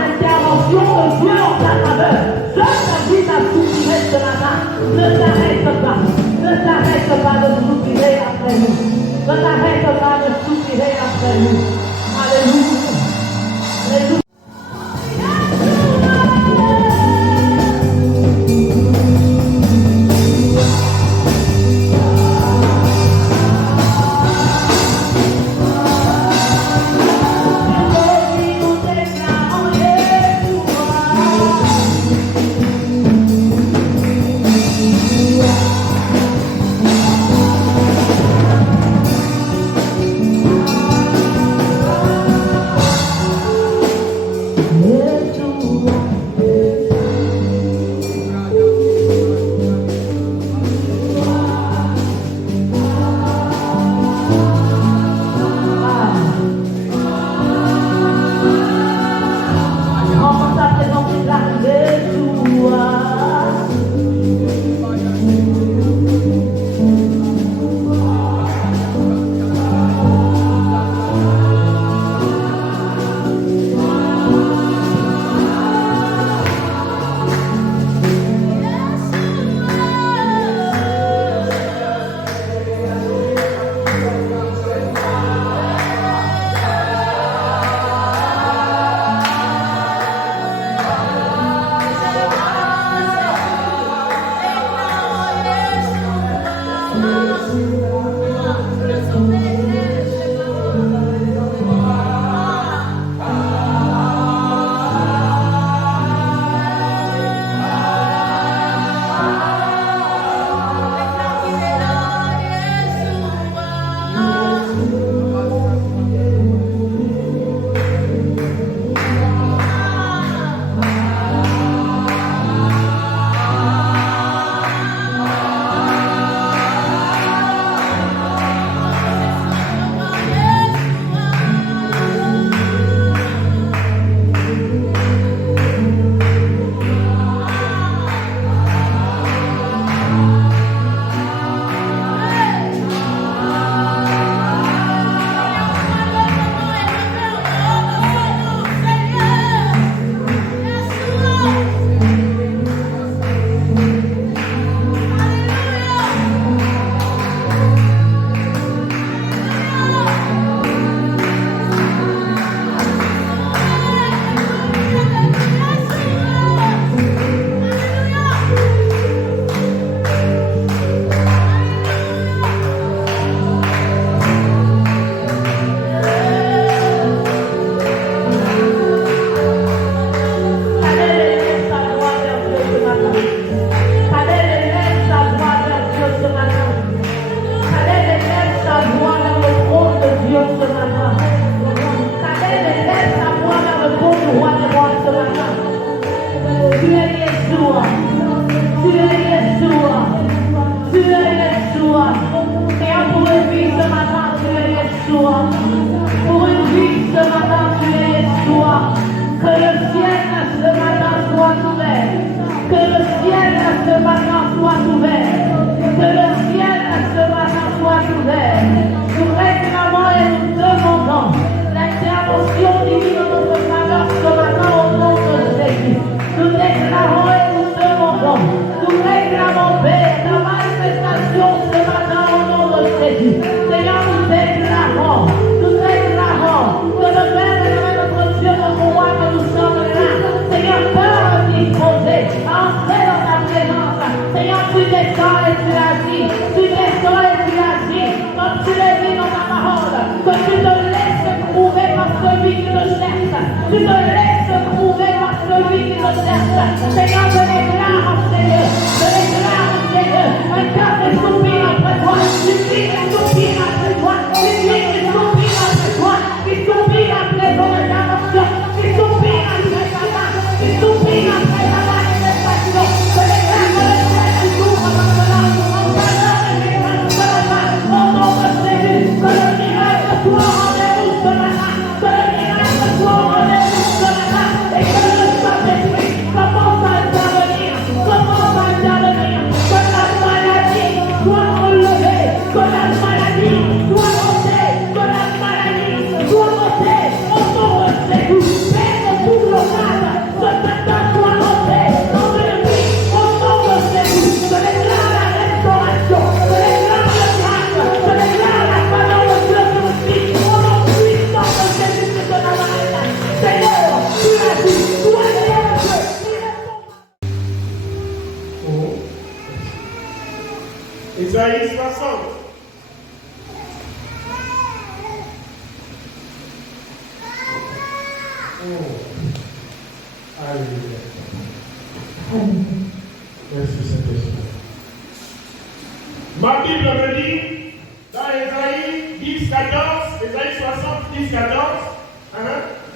L'intervention de Dieu en ta faveur. Je t'invite à soupirer ce matin. Ne t'arrête pas. Ne t'arrête pas de soupirer après nous. Ne t'arrête pas de soupirer après nous. Alléluia. Alléluia. Commence à intervenir. Isaïe 60. Oh. Alléluia. Merci Saint-Esprit. Ma Bible me dit, dans Isaïe 10, 14, Isaïe 60, 10, 14,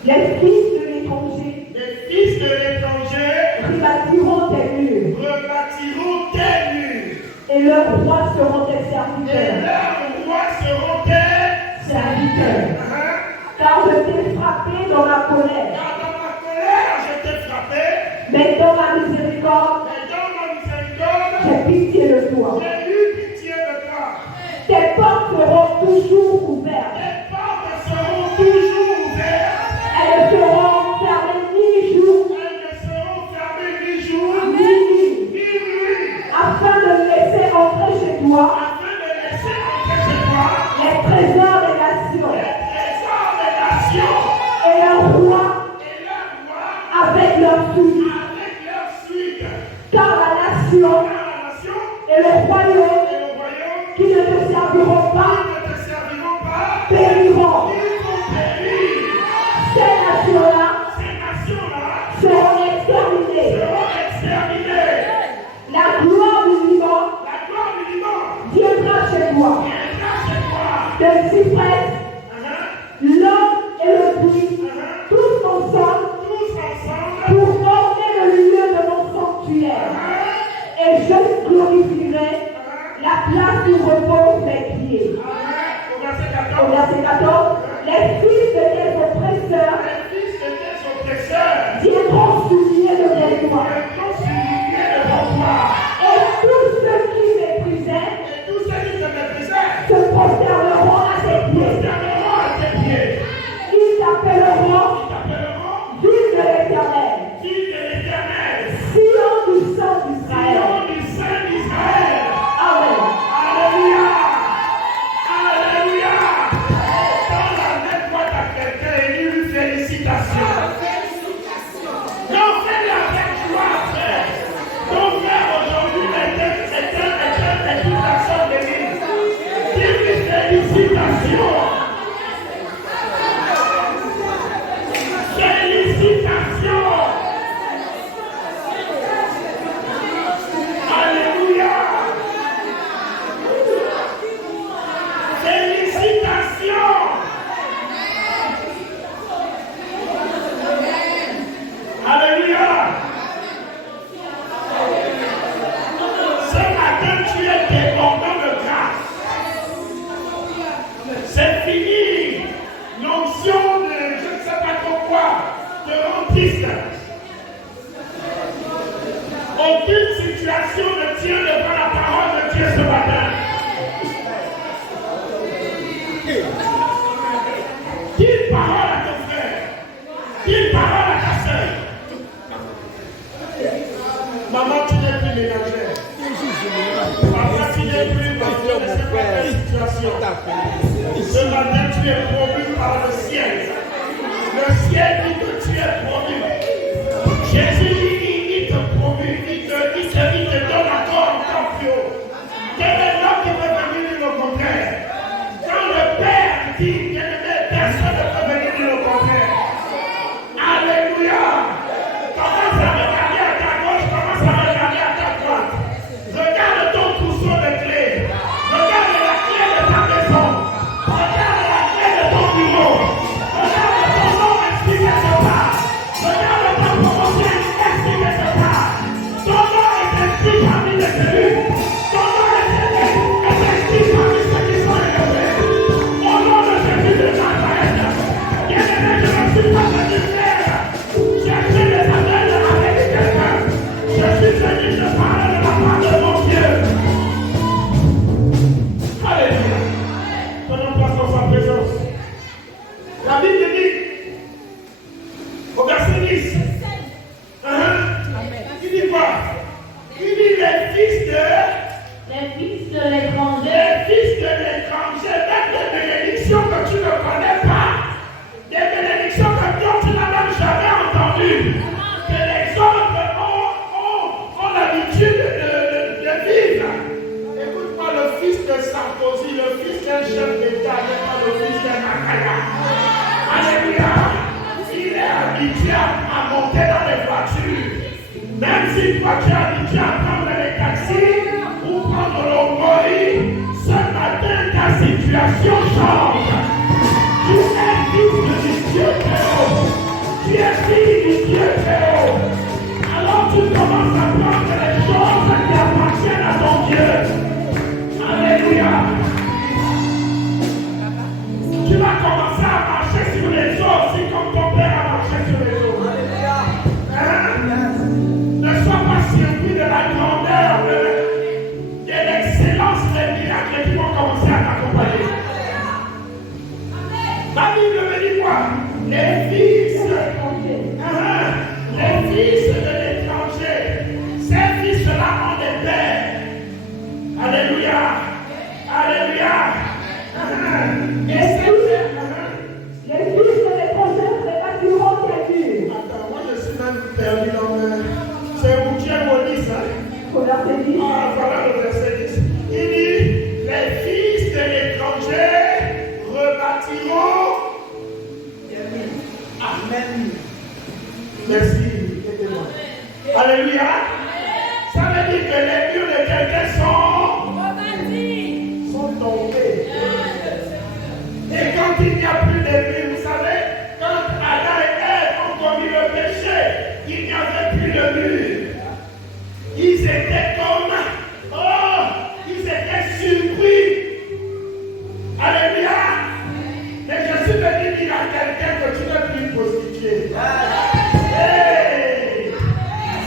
les fils de l'étranger rebâtiront tes murs. Et leurs rois seront tes serviteurs. Car je t'ai frappé dans ma colère. Mais dans ma miséricorde, j'ai pitié de toi. Tes portes seront toujours ouvertes. Elles ne seront fermées ni jour, ni nuit, afin de laisser entrer chez toi les trésors des nations et leurs rois avec leurs suites. Car la nation et le royaume qui ne te serviront pas périront. Ces nations-là seront exterminées. La gloire du vivant viendra chez toi. Le cyprès, l'homme et le buis, tous ensemble, pour orner le lieu de mon sanctuaire. Et je glorifierai la place où reposent mes pieds. Au verset 14, les fils de tes oppresseurs viendront souligner devant toi. Et tous ceux qui méprisaient se prosterneront à tes pieds. Ils t'appelleront ville de l'Éternel, Sion du sang d'Israël. Amen. Alléluia. Alléluia. Dans la même boîte à quelqu'un et lui félicitations. Non, fais-le avec joie, frère. Ton frère aujourd'hui est toute l'action de l'église. Dis-lui félicitations. Félicitations. Alléluia. Félicitations. Alléluia. Ce matin, tu es débordant de grâce. C'est fini. L'onction de je ne sais pas trop quoi te rend triste. Aucune situation ne tient devant la parole de Dieu ce matin. Dis parole à ton frère. Dis parole à ta soeur. Maman, tu n'es plus ménagère. Papa, tu n'es plus dans cette situation. Ce matin, tu es promu par le ciel. Le ciel dit que tu es promu. Jésus dit, il te promu. Il te donne encore un fio. Quel est l'homme qui peut venir dire le contraire? Quand le Père dit, personne ne peut venir dire le contraire. Alléluia. Commence à regarder à ta gauche, commence à regarder à ta droite. Regarde ton trousseau de clés. Regarde la clé de ta maison. Regarde la clé de ton bureau. Regarde ton nom expliqué ce pas. Regarde ta promotion expliqué ce pas. Ton nom est inscrit parmi les élus. Ton nom est inscrit parmi ceux qui sont élevés. Au nom de Jésus de Nazareth. Bien-aimé, je ne suis pas venu faire chercher des affaires avec quelqu'un. Je suis venu te parler de la part de mon Dieu. Alléluia. Prenons place dans sa présence. La Bible dit, au verset 10, il dit quoi? Il dit les fils de l'étranger, même des bénédictions que tu ne connais pas, des bénédictions que tu n'as même jamais entendues, que les autres ont l'habitude de vivre. Écoute-moi le de Sarkozy, le fils d'un chef d'État, n'est pas le fils d'un Makaya. Alléluia. Il est habitué à monter dans les voitures. Même si toi tu es habitué à prendre les taxis ou prendre l'Ongoli, ce matin ta situation change. Tu es fils du Dieu très haut. Tu es fille du Dieu très haut. Alors tu commences à prendre les choses qui appartiennent à ton Dieu. Alléluia. Tu vas commencer à marcher sur les eaux aussi comme ton père a marché sur les eaux. Hein? Ne sois pas surpris de la grandeur, de l'excellence des miracles qui vont commencer à t'accompagner. La Bible me dit quoi? Les fils de l'étranger, ces fils-là ont des pères. Alléluia. Alléluia. Les fils de l'étranger rebâtiront tes murs. Attends, moi je suis même perdu dans le... C'est où tu es au 10, hein? Au verset 10. Ah, voilà le verset 10. Il dit, les fils de l'étranger rebâtiront. Amen. Merci. Alléluia. Ça veut dire que les murs de quelqu'un sont tombés. Et quand il n'y a plus de murs, vous savez, quand Adam et Ève ont commis le péché, il n'y avait plus de murs. Ils étaient comme, ils étaient surpris. Alléluia. Mais Jésus veut dire à quelqu'un que tu n'es plus prostitué.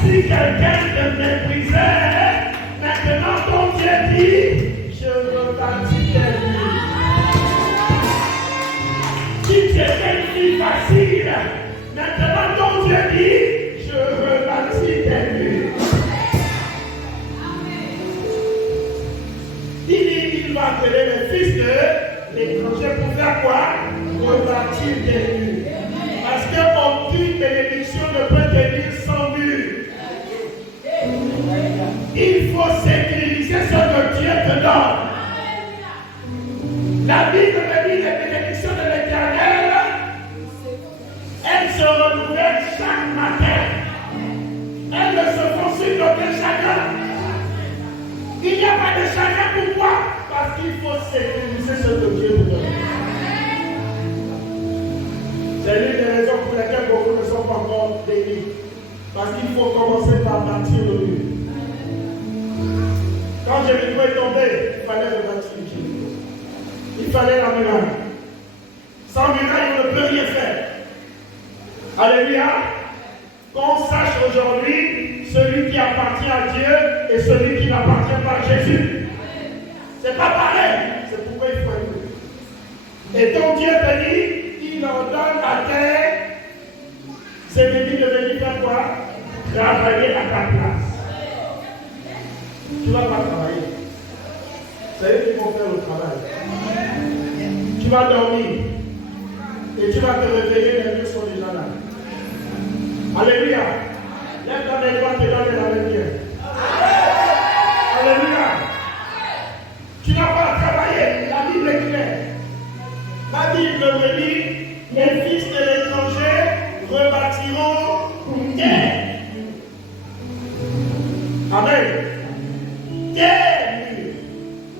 Si quelqu'un te méprisait, maintenant ton Dieu dit, je rebâtis tes murs. Si tu étais une fille facile, maintenant ton Dieu dit, je rebâtis tes murs. Il va appeler les fils de l'étranger pour faire quoi? Rebâtir des murs. Parce qu'aucune bénédiction ne peut tenir sans mur. Il faut sécuriser ce que Dieu te donne. La Bible me dit les bénédictions de l'Éternel, elles se renouvellent chaque matin. Elles ne se font sur aucun chacun. Il n'y a pas de chacun. Pourquoi? Parce qu'il faut sécuriser ce que Dieu te donne. C'est l'une des raisons pour lesquelles beaucoup ne sont pas encore bénis. Parce qu'il faut commencer par bâtir le mur. Quand Jéricho est tombé, il fallait le bâtir. Il fallait la muraille. Sans muraille, on ne peut rien faire. Alléluia. Qu'on sache aujourd'hui celui qui appartient à Dieu et celui qui n'appartient pas à Jésus. C'est pas pareil. C'est pourquoi il faut aimer. Et ton Dieu te dit, il ordonne à tes ennemis de venir faire quoi? Travailler à ta place. Tu ne vas pas travailler. C'est eux qui vont faire le travail. Tu vas dormir. Et tu vas te réveiller, les murs sont déjà là. Alléluia. Lève dans les doigts, tes doigts dans les miens. Alléluia. Tu n'as pas à travailler. La Bible est claire. La Bible me dit, les fils de l'étranger rebâtiront des. Amen. Des murs.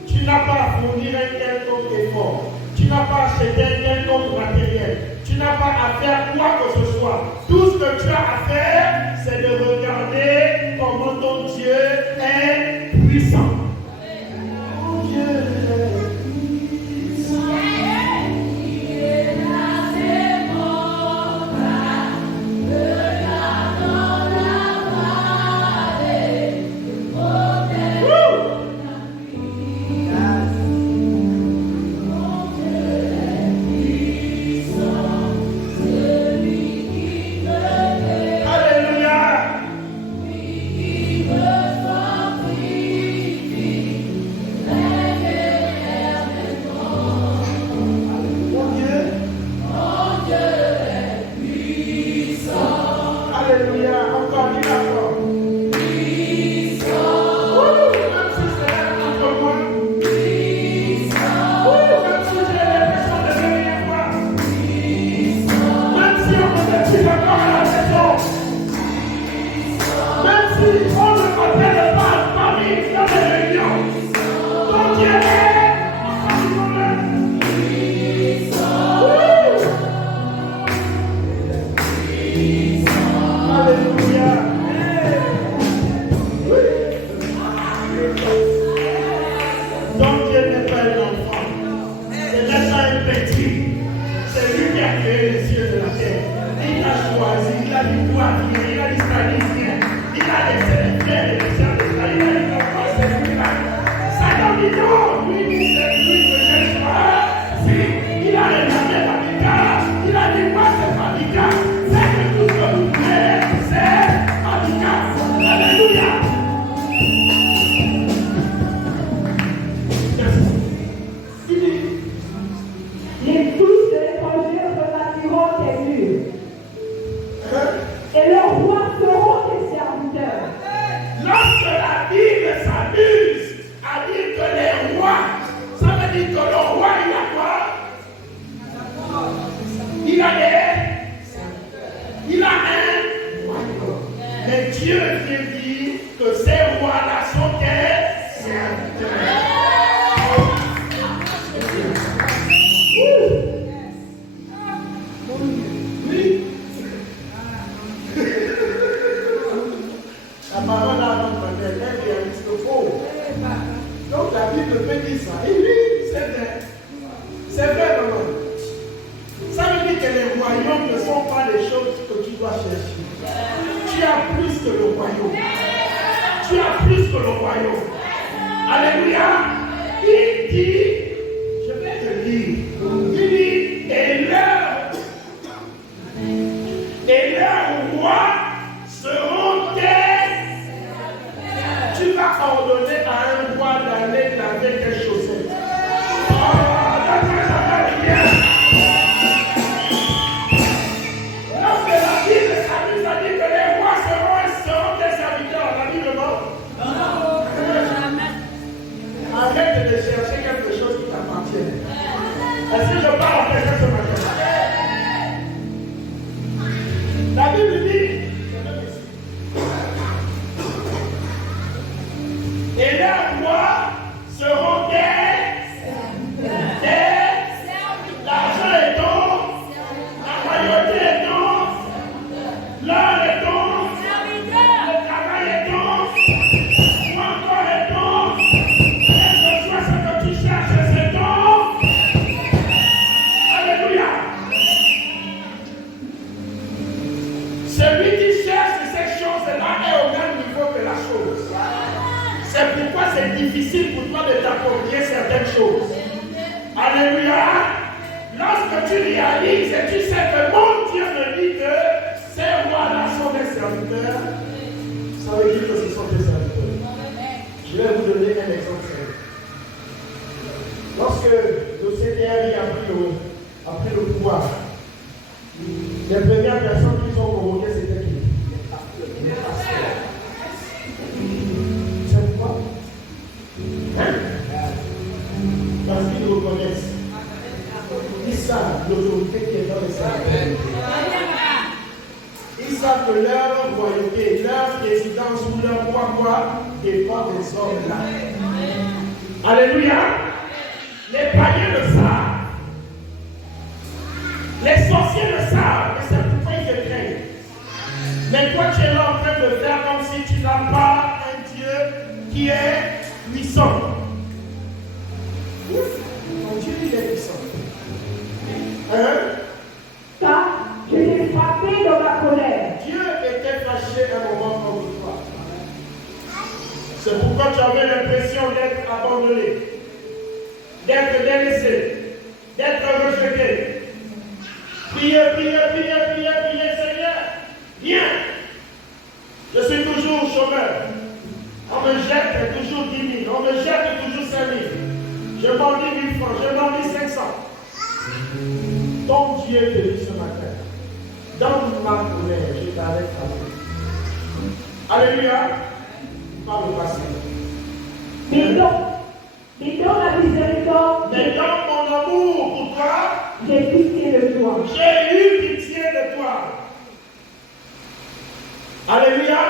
Tu n'as pas à fournir un quelconque effort. Tu n'as pas à acheter un quelconque matériel. Tu n'as pas à faire quoi que ce soit. Tout ce que tu as à faire, c'est de regarder comment ton Dieu est puissant. Mon Dieu est puissant. Donc Dieu n'est pas un enfant. Ce n'est pas un petit. C'est lui qui a créé les cieux de la terre. Il a choisi, il a dit toi viens, il a dit ça viens. Il a laissé les frères et les sœurs de Israël. Il a dit non, moi c'est lui-là. Satan dit non, lui c'est lui que je choisis. Si, il a regardé Mika, il a dit moi c'est pas Mika. C'est que tout ce que vous voulez, c'est Mika. Alléluia. Les fils de l'étranger rebâtiront tes murs. Et leurs rois seront tes serviteurs. Lorsque la Bible s'amuse à dire que les rois, ça veut dire que le roi, il a quoi? Il a un royaume. Mais Dieu vient dire que ces rois-là sont des serviteurs. Oui. La parole a notre elle est réaliste faux. Donc la Bible peut dire ça. Et oui, c'est vrai. C'est vrai, maman. Ça veut dire que les royaumes ne sont pas les choses que tu dois chercher. Tu as plus que le royaume. Tu as plus que le royaume. Alléluia. Il dit, je vais te dire, il dit, et leurs rois seront des. Tu vas ordonner à un roi d'aller laver tes chaussettes. Lorsque la Bible s'amuse à dire que les rois seront des serviteurs, la Bible ment. Arrête de chercher quelque chose qui t'appartient. Est-ce que je parle à quelqu'un ce matin? La Bible dit, et leurs rois seront des l'argent est ton, la royauté est ton, l'or est ton, le travail est ton, ou encore est ton, est-ce que toi ce que tu cherches c'est ton? Alléluia. Celui qui cherche ces choses-là est au même niveau que la chose. C'est pourquoi c'est difficile pour toi de t'approprier certaines choses. Alléluia. Lorsque tu réalises et tu sais que mon Dieu me dit que ces rois-là sont des serviteurs, ça veut dire que ce sont des serviteurs. Je vais vous donner un exemple simple. Lorsque le CDRI a pris le pouvoir, les premières personnes qui sont convoquées, c'était qui? Les pasteurs. C'est pourquoi? Hein? Parce qu'ils reconnaissent. Ils savent l'autorité qui est dans les serviteurs. Ils savent que leur royauté, leur présidence ou leur pouvoir dépend des hommes là. Alléluia. Les païens le savent. Les sorciers le savent. Et c'est pourquoi ils te craignent. Mais toi, tu es là en train de faire comme si tu n'as pas un Dieu qui est puissant. Ton Dieu, il est puissant. Hein? Car je l'ai frappé dans ma colère. Dieu était fâché un moment comme toi. C'est pourquoi tu avais l'impression d'être abandonné, d'être délaissé, d'être rejeté. Priez, Seigneur. Viens. Je suis toujours chômeur. On me jette toujours 10 000. On me jette toujours 5 000. Je vendis 1000 francs. Je vendis 500. Ton Dieu te dit ce matin, dans ma colère, je t'arrête à vous. Alléluia. Par le passé. Mais dans la miséricorde, mais dans mon amour pour toi, j'ai pitié de toi. J'ai eu pitié de toi. Alléluia.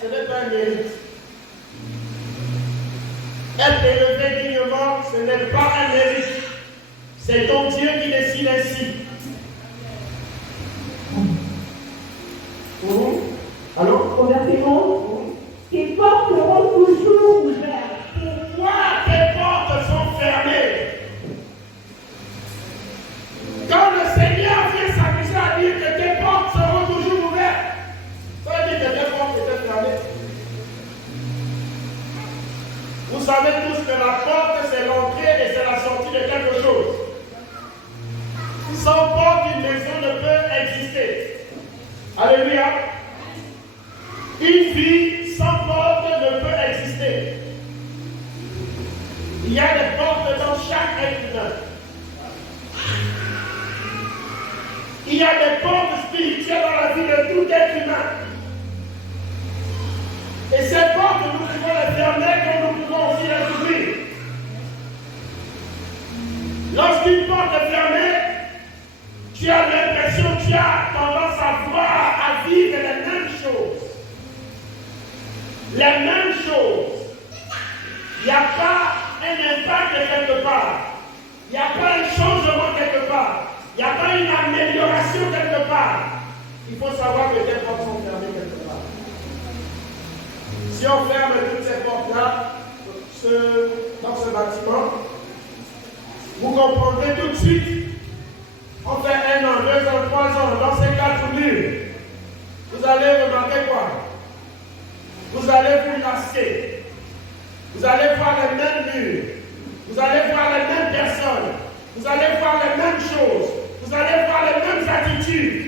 Ce n'est pas un mérite. Être élevé dignement, ce n'est pas un mérite. C'est ton Dieu qui décide ainsi. Au verset 11, tes portes seront toujours ouvertes. savez tous que la porte, c'est l'entrée et c'est la sortie de quelque chose. Sans porte, une maison ne peut exister. Alléluia. Une vie sans porte ne peut exister. Il y a des portes dans chaque être humain. Il y a des portes spirituelles dans la vie de tout être humain. Et ces portes, nous pouvons les fermer comme nous pouvons aussi les ouvrir. Lorsqu'une porte est fermée, tu as l'impression, tu as tendance à voir, à vivre les mêmes choses. Les mêmes choses. Il n'y a pas un impact quelque part. Il n'y a pas un changement quelque part. Il n'y a pas une amélioration quelque part. Il faut savoir que les portes sont fermées quelque part. Si on ferme toutes ces portes-là, dans ce bâtiment, vous comprendrez tout de suite. On fait 1 an, 2 ans, 3 ans, dans ces 4 murs. Vous allez remarquer quoi? Vous allez vous lasser. Vous allez voir les mêmes murs. Vous allez voir les mêmes personnes. Vous allez voir les mêmes choses. Vous allez voir les mêmes attitudes.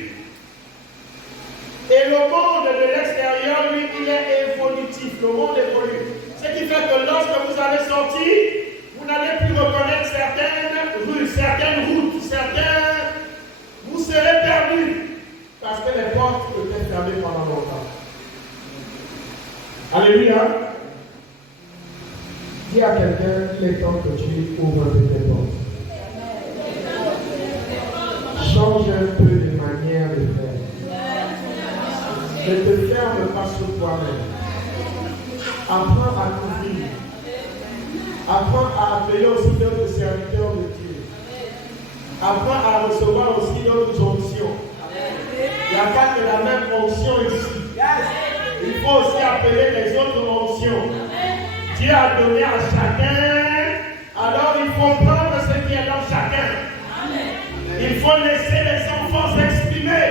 Et le monde de l'extérieur, lui, il est évolutif. Le monde évolue. Ce qui fait que lorsque vous allez sortir, vous n'allez plus reconnaître certaines rues, certaines routes, certains. Vous serez perdus. Parce que les portes étaient fermées pendant longtemps. Alléluia. Dis à quelqu'un, il est temps que tu ouvres tes portes. Change un peu de manière de faire. Ne te ferme pas sur toi-même. Apprends à t'ouvrir. Apprends à appeler aussi d'autres serviteurs de Dieu. Apprends à recevoir aussi d'autres onctions. Il n'y a pas que la même onction ici. Il faut aussi appeler les autres onctions. Dieu a donné à chacun, alors il faut prendre ce qui est dans chacun. Il faut laisser les enfants s'exprimer.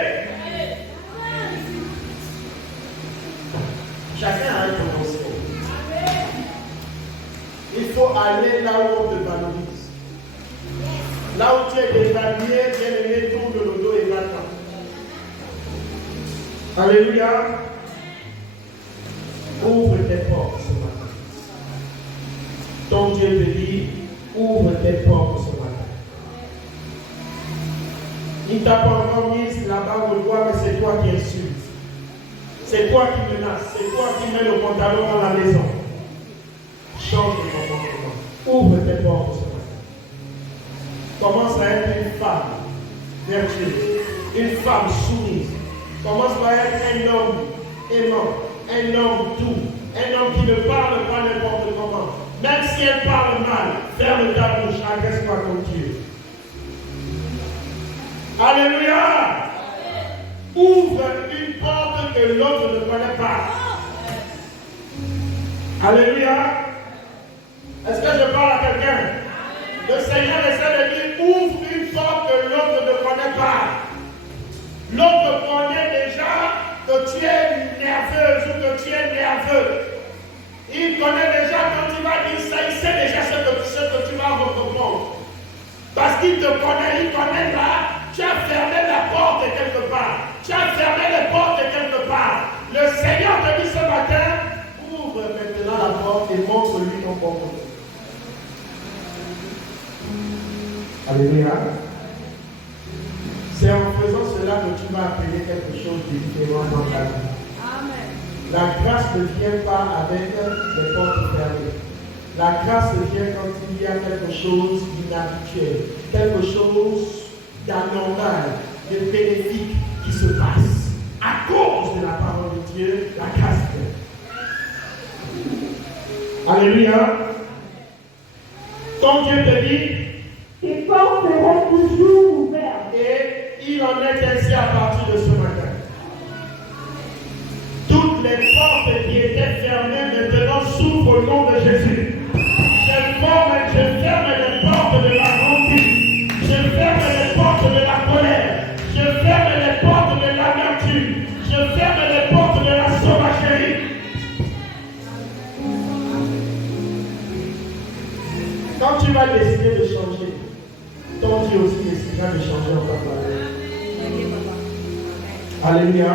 Chacun a une onction. Il faut aller là où on te valorise. Là où tu es évalué, bien aimé, tourne le dos et va-t'en. Alléluia. Ouvre tes portes ce matin. Ton Dieu te dit, ouvre tes portes ce matin. Il t'a pas encore mis là-bas au doigt, mais c'est toi qui insultes. C'est toi qui menaces. C'est toi qui mets le pantalon dans la maison. Change de comportement. Ouvre tes portes ce matin. Commence à être une femme vertueuse, une femme soumise. Commence à être un homme aimant, un homme doux, un homme qui ne parle pas n'importe comment. Même si elle parle mal, ferme ta bouche, agresse-toi comme Dieu. Alléluia! Ouvre une porte que l'autre ne connaît pas. Alléluia! Est-ce que je parle à quelqu'un? Le Seigneur essaie de dire, ouvre une porte que l'autre ne connaît pas. L'autre connaît déjà que tu es nerveuse ou que tu es nerveux. Il connaît déjà quand tu vas dire ça, il sait déjà ce que tu vas répondre. Parce qu'il te connaît, il connaît là, tu as fermé la porte quelque part. Tu as fermé les portes quelque part. Le Seigneur te dit ce matin, ouvre maintenant la porte et montre-lui ton comportement. Alléluia. C'est en faisant cela que tu vas appeler quelque chose de différent dans ta vie. Amen. La grâce ne vient pas avec les portes fermées. La grâce vient quand il y a quelque chose d'inhabituel, quelque chose d'anormal, de bénéfique qui se passe. À cause de la parole de Dieu, la grâce vient. Alléluia. Ton Dieu te dit, tes portes seront toujours ouvertes. Et il en est ainsi à partir de ce matin. Toutes les portes qui étaient fermées maintenant s'ouvrent au nom de Jésus. Je ferme les portes de la rancune. Je ferme les portes de la colère. Je ferme les portes de l'amertume. Je ferme les portes de la sauvagerie. Quand tu vas décider de changer, ton Dieu aussi décidera de changer en ta faveur. Alléluia.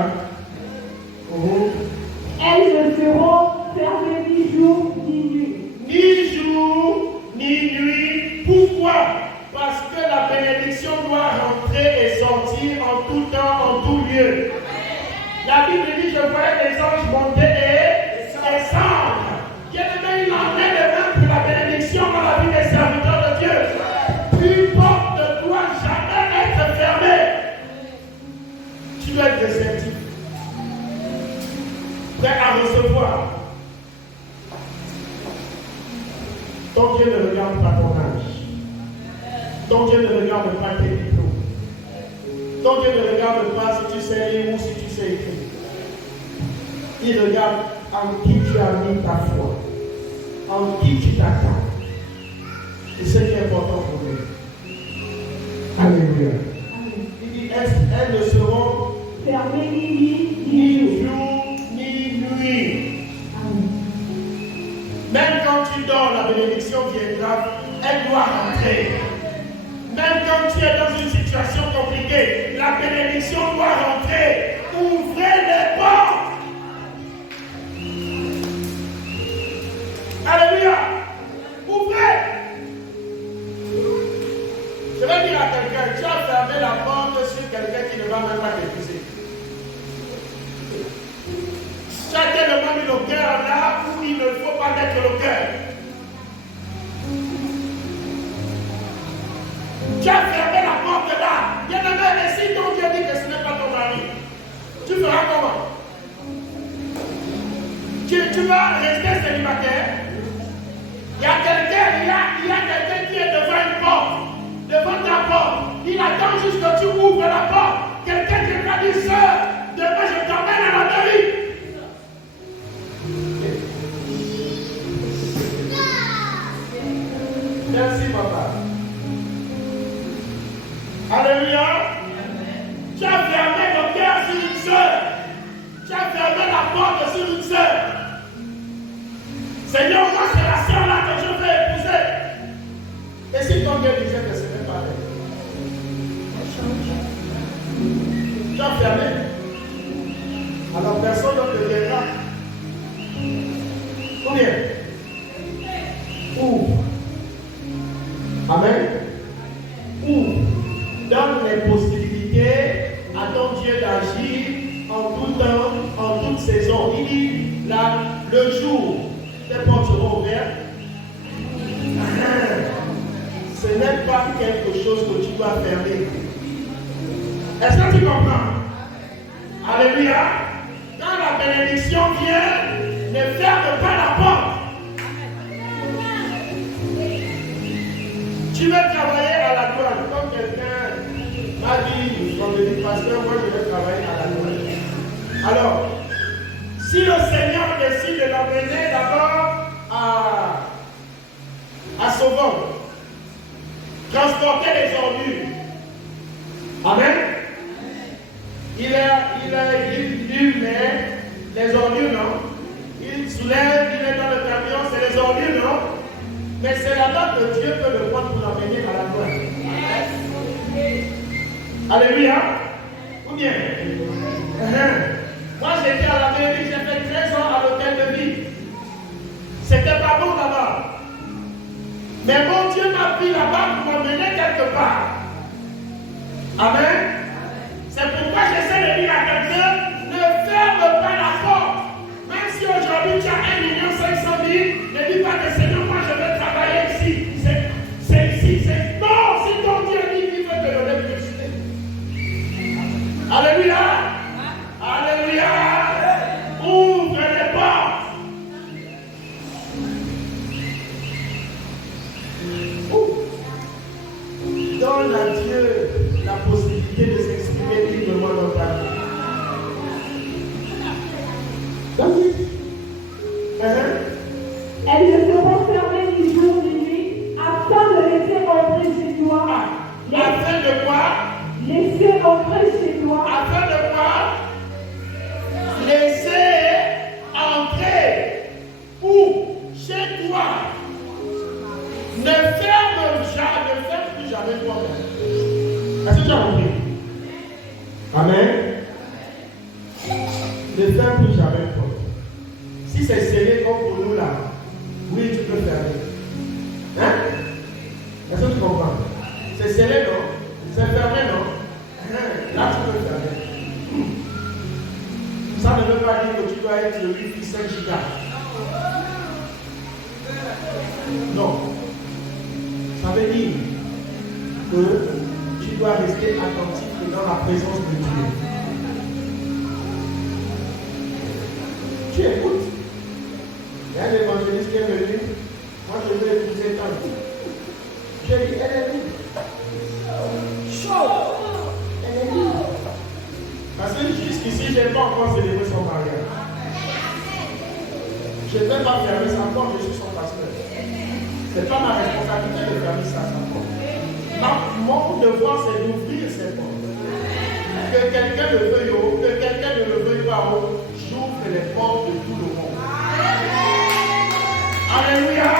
Elles ne seront fermées ni jour ni nuit. Ni jour, ni nuit. Pourquoi? Parce que la bénédiction doit rentrer et sortir en tout temps, en tout lieu. La Bible dit, je voyais les anges monter et descendre. Bien-aimé, il en est de même pour la bénédiction dans la vie des serviteurs de Dieu. Une porte ne doit jamais être fermée. Tu dois être réceptif. Prêt à recevoir. Ton Dieu ne regarde pas ton âge. Ton Dieu ne regarde pas tes diplômes. Ton Dieu ne regarde pas si tu sais lire ou si tu sais écrire. Il regarde en qui tu as mis ta foi, en qui tu t'attends. C'est ce qui est important pour nous. Alléluia. Il dit, elles ne seront Fermées ni nuit ni jour ni nuit. Même quand tu dors, la bénédiction viendra, elle doit rentrer. Même quand tu es dans une situation compliquée, la bénédiction doit rentrer. Ouvrez les portes. Alléluia. Ouvrez. Je vais dire à quelqu'un, tu as fermé la porte sur quelqu'un qui ne va même pas t'épouser. Tu as tellement mis le cœur là où il ne faut pas mettre le cœur. Tu as fermé la porte là. Bien aimé, et si ton Dieu dit que ce n'est pas ton mari, tu feras comment? Tu vas rester célibataire. Il y a quelqu'un qui est devant une porte, devant ta porte. Il attend juste que tu ouvres la porte. Quelqu'un qui va dire, sœur, demain je t'emmène à la mairie. Merci, papa. Alléluia. Tu as fermé le cœur sur une sœur. Tu as fermé la porte sur une sœur. Seigneur, moi c'est la sœur là que je veux épouser. Et si ton Dieu disait que ce n'est pas elle? Tu as fermé. Alors personne ne te viendra. Combien? Ouvre. Amen. Ouvre. Donne les possibilités à ton Dieu d'agir en tout temps, en toute saison. Il dit là, le jour, tes portes seront ouvertes. Ce n'est pas quelque chose que tu dois fermer. Est-ce que tu comprends? Alléluia. Quand la bénédiction vient, ne ferme pas la porte. Tu veux travailler à la douane. Comme quelqu'un m'a dit, comme le dit pasteur, moi je vais travailler à la douane. Alors, si le Seigneur décide de l'emmener d'abord à Sauveur, transporter les ordures. Amen. Il met les ordures, non? Il soulève, il est dans le camion, c'est les ordures, non? Mais c'est là-bas que Dieu peut le prendre pour l'amener à la gloire. Alléluia. Ou bien? Moi j'étais à la mairie, j'ai fait 13 ans à l'hôtel de ville. C'était pas bon là-bas. Mais mon Dieu m'a pris là-bas pour m'emmener quelque part. Amen. C'est pourquoi j'essaie de dire à quelqu'un, ne ferme pas la porte. Même si aujourd'hui tu as 1 500 000, ne dis pas que Seigneur, moi je vais travailler ici. C'est ici. Non, si ton Dieu dit qu'il veut te donner de suite. Alléluia. Alléluia. Ouvre les portes. Donne à Dieu la possibilité Ne ferme plus jamais toi-même. Est-ce que tu as compris? Amen. Ne ferme plus jamais porte. Si c'est scellé comme pour nous là, oui, tu peux fermer. Hein? Est-ce que tu comprends? C'est scellé, non? C'est fermé, non? Là, tu peux fermer. Ça ne veut pas dire que tu dois être le Wi-Fi 5 gigas. Non. Ça veut dire que tu dois rester attentif dans la présence de Dieu. Tu écoutes. Il y a un évangéliste qui est venu. Moi, je vais épouser ta vie. J'ai dit, elle est libre. Chaud. Elle est libre. Parce que jusqu'ici, je n'ai pas encore célébré son mariage. Je ne vais pas fermer sa porte, je suis son pasteur. Ce n'est pas ma responsabilité de fermer sa porte. Mon devoir, c'est d'ouvrir ses portes. Que quelqu'un le veuille ou que quelqu'un ne le veuille pas, j'ouvre les portes de tout le monde. Alléluia.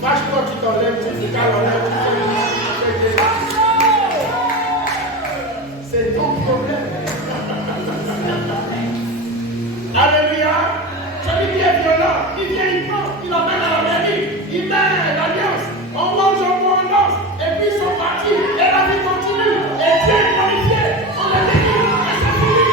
Franchement, tu t'enlèves, tu te calmes, c'est ton problème. Alléluia. Celui qui est violent, il vient, il prend, il emmène à la mairie, il met l'alliance, on mange, on danse, et puis ils sont partis, et la vie continue, et Dieu est glorifié, on est béni, et c'est fini.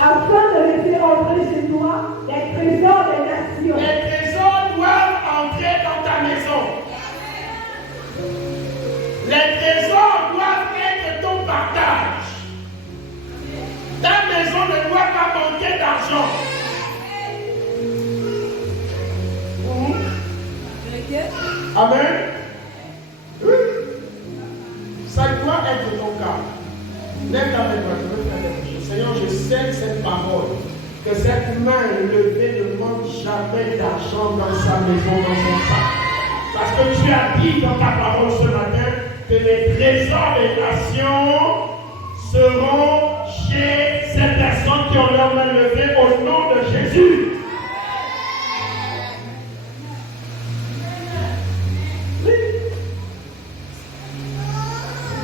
Afin de laisser entrer chez toi les trésors des nations. Les trésors doivent entrer dans ta maison. Les trésors doivent être ton partage. Ta maison ne doit pas manquer d'argent. Amen. Oui. Ça doit être ton cas. Lève ta main, je veux faire quelque chose. Seigneur, je sais cette parole, que cette main levée ne manque jamais d'argent dans sa maison, dans son sac. Parce que tu as dit dans ta parole ce matin que les trésors des nations seront chez ces personnes qui ont leur main levée au nom de Jésus. Oui.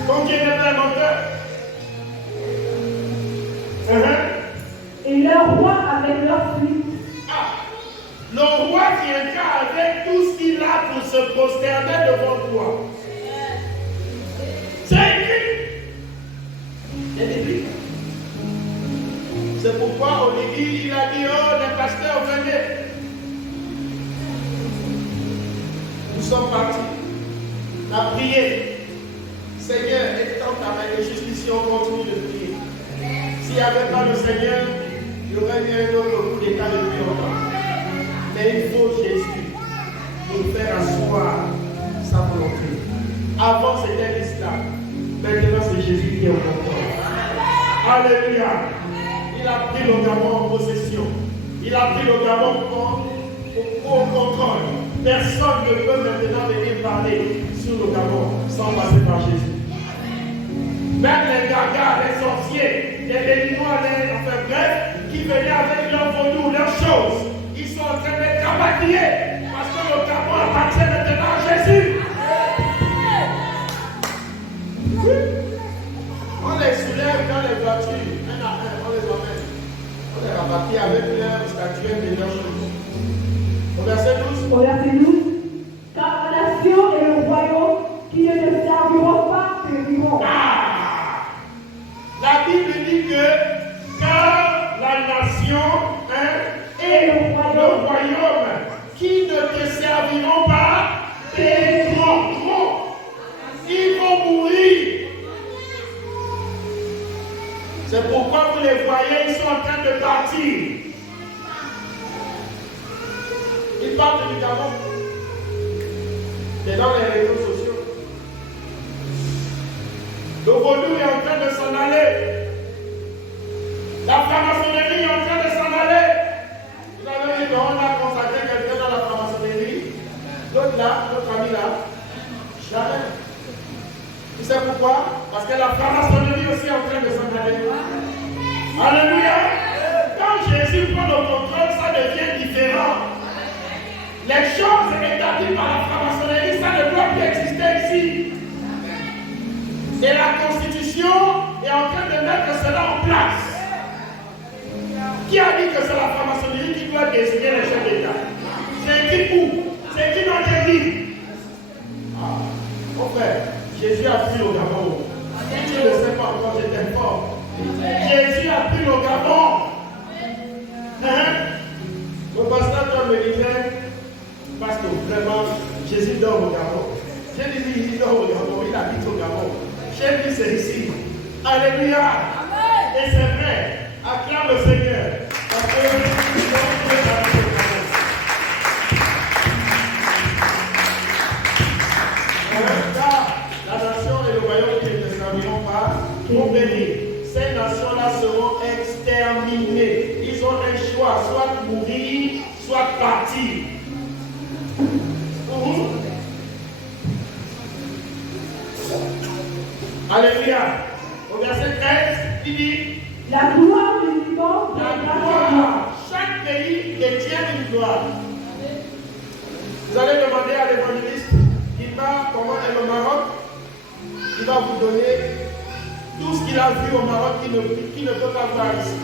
Donc, il est un menteur. Et leur roi avec leur fuite. Le roi viendra avec tout ce qu'il a pour se prosterner devant toi. C'est écrit. C'est écrit. C'est pourquoi au début, il a dit, oh, les pasteurs, venez. Nous sommes partis. On a prié. Seigneur, étends ta main. Et juste ici, on continue de prier. S'il n'y avait pas le Seigneur, il y aurait eu un autre coup d'état depuis longtemps. Mais il faut Jésus pour faire asseoir sa volonté. Avant, c'était l'islam. Maintenant, c'est Jésus qui est au contrôle. Alléluia. Il a pris le Gabon en possession. Il a pris le Gabon au contrôle. Personne ne peut maintenant venir parler sur le Gabon sans passer par Jésus. Même les gagas, les sorciers, les béninois, enfin bref, qui venaient avec leurs vaudous, leurs choses, ils sont en train d'être rapatriés parce que le Gabon appartient maintenant à Jésus. Oui. On les soulève dans les voitures, un à un, on les emmène. On les rapatrie avec leurs statuettes et leurs choses. Au verset 12. Au verset 12. Car la nation et le royaume qui ne te serviront pas périront. La Bible dit que car la nation et le royaume qui ne te serviront pas périront. Ils vont mourir. C'est pourquoi vous les voyez, ils sont en train de partir. Ils partent du Gabon. C'est dans les réseaux sociaux. Le vaudou est en train de s'en aller. La franc-maçonnerie est en train de s'en aller. Vous avez vu qu'on a consacré quelqu'un dans la franc-maçonnerie. L'autre là, notre ami là, jamais. Tu sais pourquoi? Parce que la franc-maçonnerie aussi est en train de s'en aller. Alléluia. Quand Jésus prend le contrôle, ça devient différent. Les choses établies par la franc-maçonnerie, ça ne doit plus exister ici. Et la Constitution est en train de mettre cela en place. Qui a dit que c'est la franc-maçonnerie qui doit désigner les chefs d'État? C'est écrit où? C'est écrit dans les livres. Ah, mon frère, Jésus a pris le Gabon. Si tu ne le sais pas encore, je t'informe. Jésus a pris le Gabon. Hein? Le pasteur Tom me disait, parce que vraiment, Jésus dort au Gabon. J'ai dit, il dort au Gabon, il habite au Gabon. J'ai dit, c'est ici. Alléluia. Amen. Et c'est vrai. Acclame le Seigneur. Parce que la nation et le royaume qui ne serviront pas vont bénir. Ces nations-là seront exterminées. Ils ont un choix, soit mourir, soit partir. Alléluia. Au verset 13, il dit la gloire du vivant viendra sur toi. Chaque pays détient une gloire. Vous allez demander à l'évangéliste qui parle comment est le Maroc. Il va vous donner tout ce qu'il a vu au Maroc qu'il ne peut pas voir ici.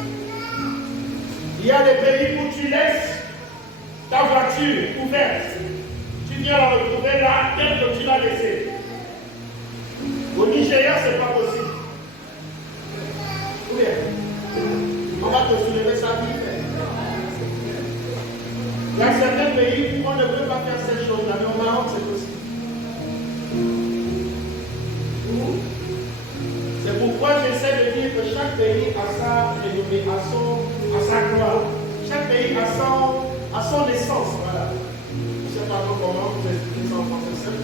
Il y a des pays où tu laisses ta voiture ouverte. Tu viens la retrouver là, tel que tu l'as laissée. Au Nigeria, ce n'est pas possible. Ou bien, on va te soulever sa vie. Il y a certains pays où on ne peut pas faire ces choses-là, mais au Maroc, c'est possible. C'est pourquoi j'essaie de dire que chaque pays a sa renommée, a sa gloire. Chaque pays a son essence. Voilà. Je ne sais pas comment vous expliquez ça en français.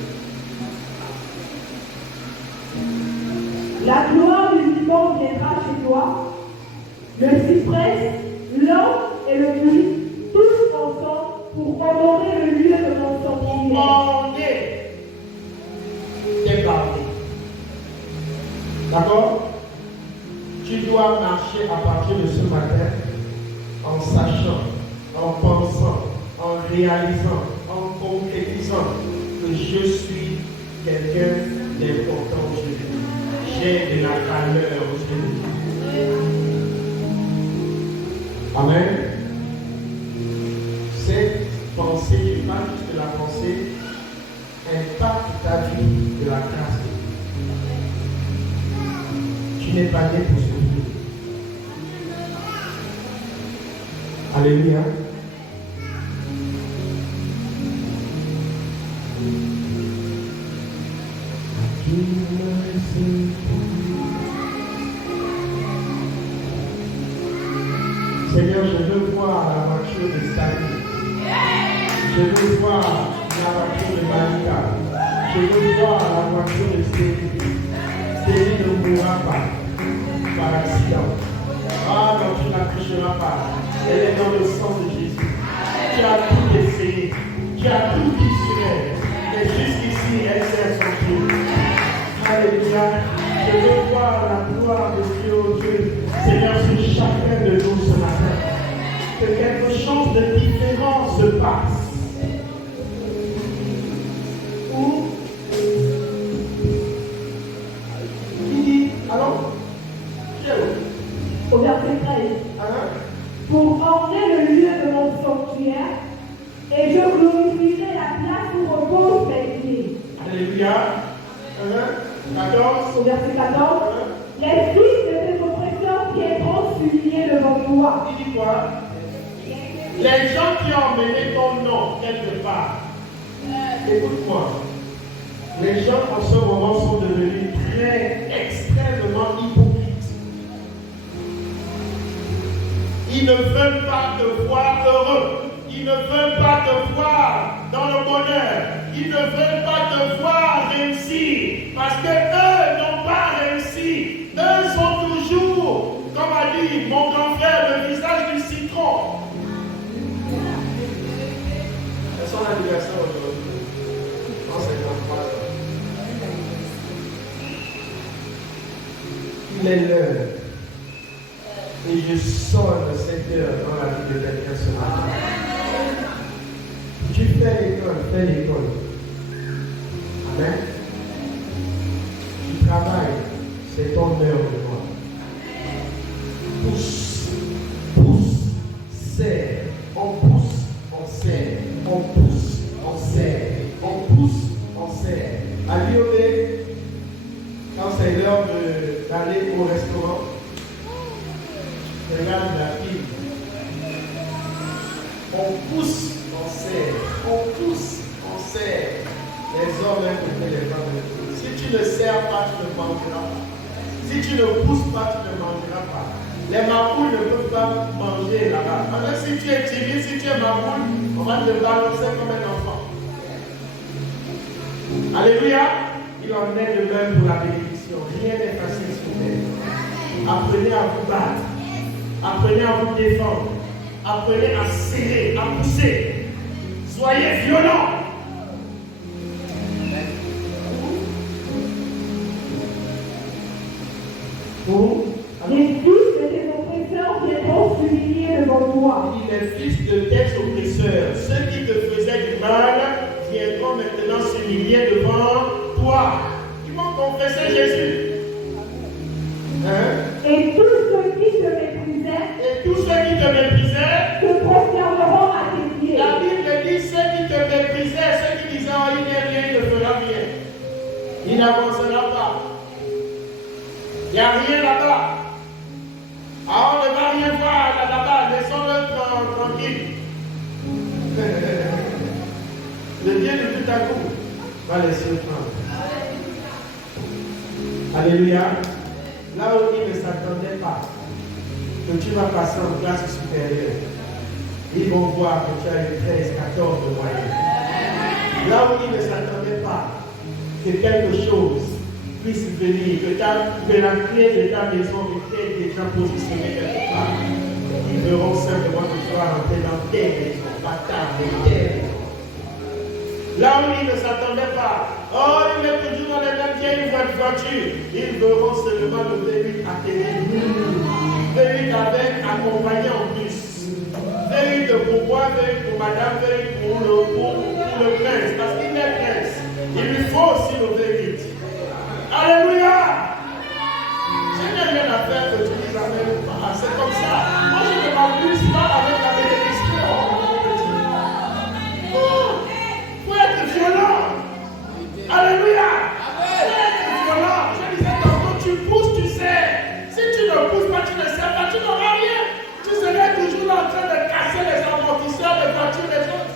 La gloire du vivant viendra chez toi. Le cyprès, l'or et le buis, tous ensemble pour honorer le lieu de mon sanctuaire. Honorer tes gardés. D'accord? Tu dois marcher à partir de ce matin en sachant, en pensant, en réalisant, en concrétisant que je suis quelqu'un d'important aujourd'hui. J'ai de la valeur aujourd'hui. Amen. Cette pensée qui pas juste de la pensée impacte ta vie de la grâce. Tu n'es pas né pour souffrir. Alléluia. Seigneur, je veux voir la voiture de Stanley. Je veux voir la voiture de Malika. Je veux voir la voiture de Céline. Céline ne mourra pas par accident. Ah non, tu n'accoucheras pas. Elle est dans le sang de Jésus. Tu as tout essayé. Tu as tout dit sur elle. Et jusqu'ici, elle sert son Dieu. Alléluia. Je veux voir la gloire de Dieu au Dieu. Seigneur, sur chacun de nous ce matin. Que quelque chose de différent se passe. Il dit, alors, au verset 13. Pour orner le lieu de mon sanctuaire, et je glorifierai la place où repose mes pieds. Alléluia. 14. Au verset 14. Les fils de tes oppresseurs viendront s'humilier devant toi. Il dit quoi? Les gens qui ont emmené ton nom quelque part. Écoute-moi. Les gens en ce moment sont devenus extrêmement hypocrites. Ils ne veulent pas te voir heureux. Ils ne veulent pas te voir dans le bonheur. Ils ne veulent pas te voir réussir. Parce que eux n'ont pas réussi. Eux sont toujours, comme a dit mon grand frère, le visage du citron. C'est son anniversaire aujourd'hui. En 53 ans. Il est l'heure Et je sors le Seigneur dans la vie de quelqu'un ce matin. Tu fais l'école. Amen. Tu travailles, c'est ton heure de moi. Pousse, serre, on pousse, on serre, on pousse, on serre, on pousse, on serre. À Lyonnais, quand c'est l'heure d'aller au restaurant, regarde la fille. On pousse, on serre, on pousse, on serre. Les hommes d'un côté, les femmes de l'autre. Si tu ne serres pas, tu ne mangeras pas. Si tu ne pousses pas, tu ne mangeras pas. Les maboules ne peuvent pas manger là-bas. Parce que si tu es timide, si tu es maboule, on va te balancer comme un enfant. Alléluia. Il en est de même pour la bénédiction. Rien n'est facile sur terre. Apprenez à vous battre. Apprenez à vous défendre. Apprenez à serrer, à pousser. Soyez violents. Les fils de tes oppresseurs viendront s'humilier devant toi. Les fils de tes oppresseurs, ceux qui te faisaient du mal, viendront maintenant s'humilier devant toi. Ils vont confesser Jésus. Hein? Et tous ceux qui te méprisaient, se prosterneront à tes pieds. La Bible dit ceux qui te méprisaient, ceux qui disaient oh, il n'est rien, il ne fera rien. Il n'avancera pas. Il n'y a rien là-bas. Ah, on ne va rien voir là-bas. Laissons-le tranquille. Le Dieu de tout à coup va les surprendre. Alléluia. Là où il ne s'attendait pas que tu vas passer en classe supérieure, ils vont voir que tu as eu 13, 14 de moyenne. Là où il ne s'attendait pas que quelque chose puisse venir, que la clé de ta maison était déjà positionnée quelque part. Ils verront simplement que tu vas rentrer dans tes maisons, pas ta maison. Là où ils ne s'attendaient pas, oh, ils mettent toujours dans les mêmes vieilles voitures. Ils verront seulement le V8 atterrir. V8 avec accompagné en plus. V8 pour moi, V8 pour madame, V8 pour le prince. Parce qu'il est prince. Il lui faut aussi le V8. Alléluia! Je n'ai rien à faire que tu dises amen. C'est comme ça. Moi, je ne m'abuse pas avec la bénédiction. Il faut être violent. Alléluia! Il faut être violent. Je disais tantôt, tu pousses, tu sais. Si tu ne pousses pas, tu ne sais pas, tu n'auras rien. Tu serais toujours là en train de casser les amortisseurs des voitures des autres.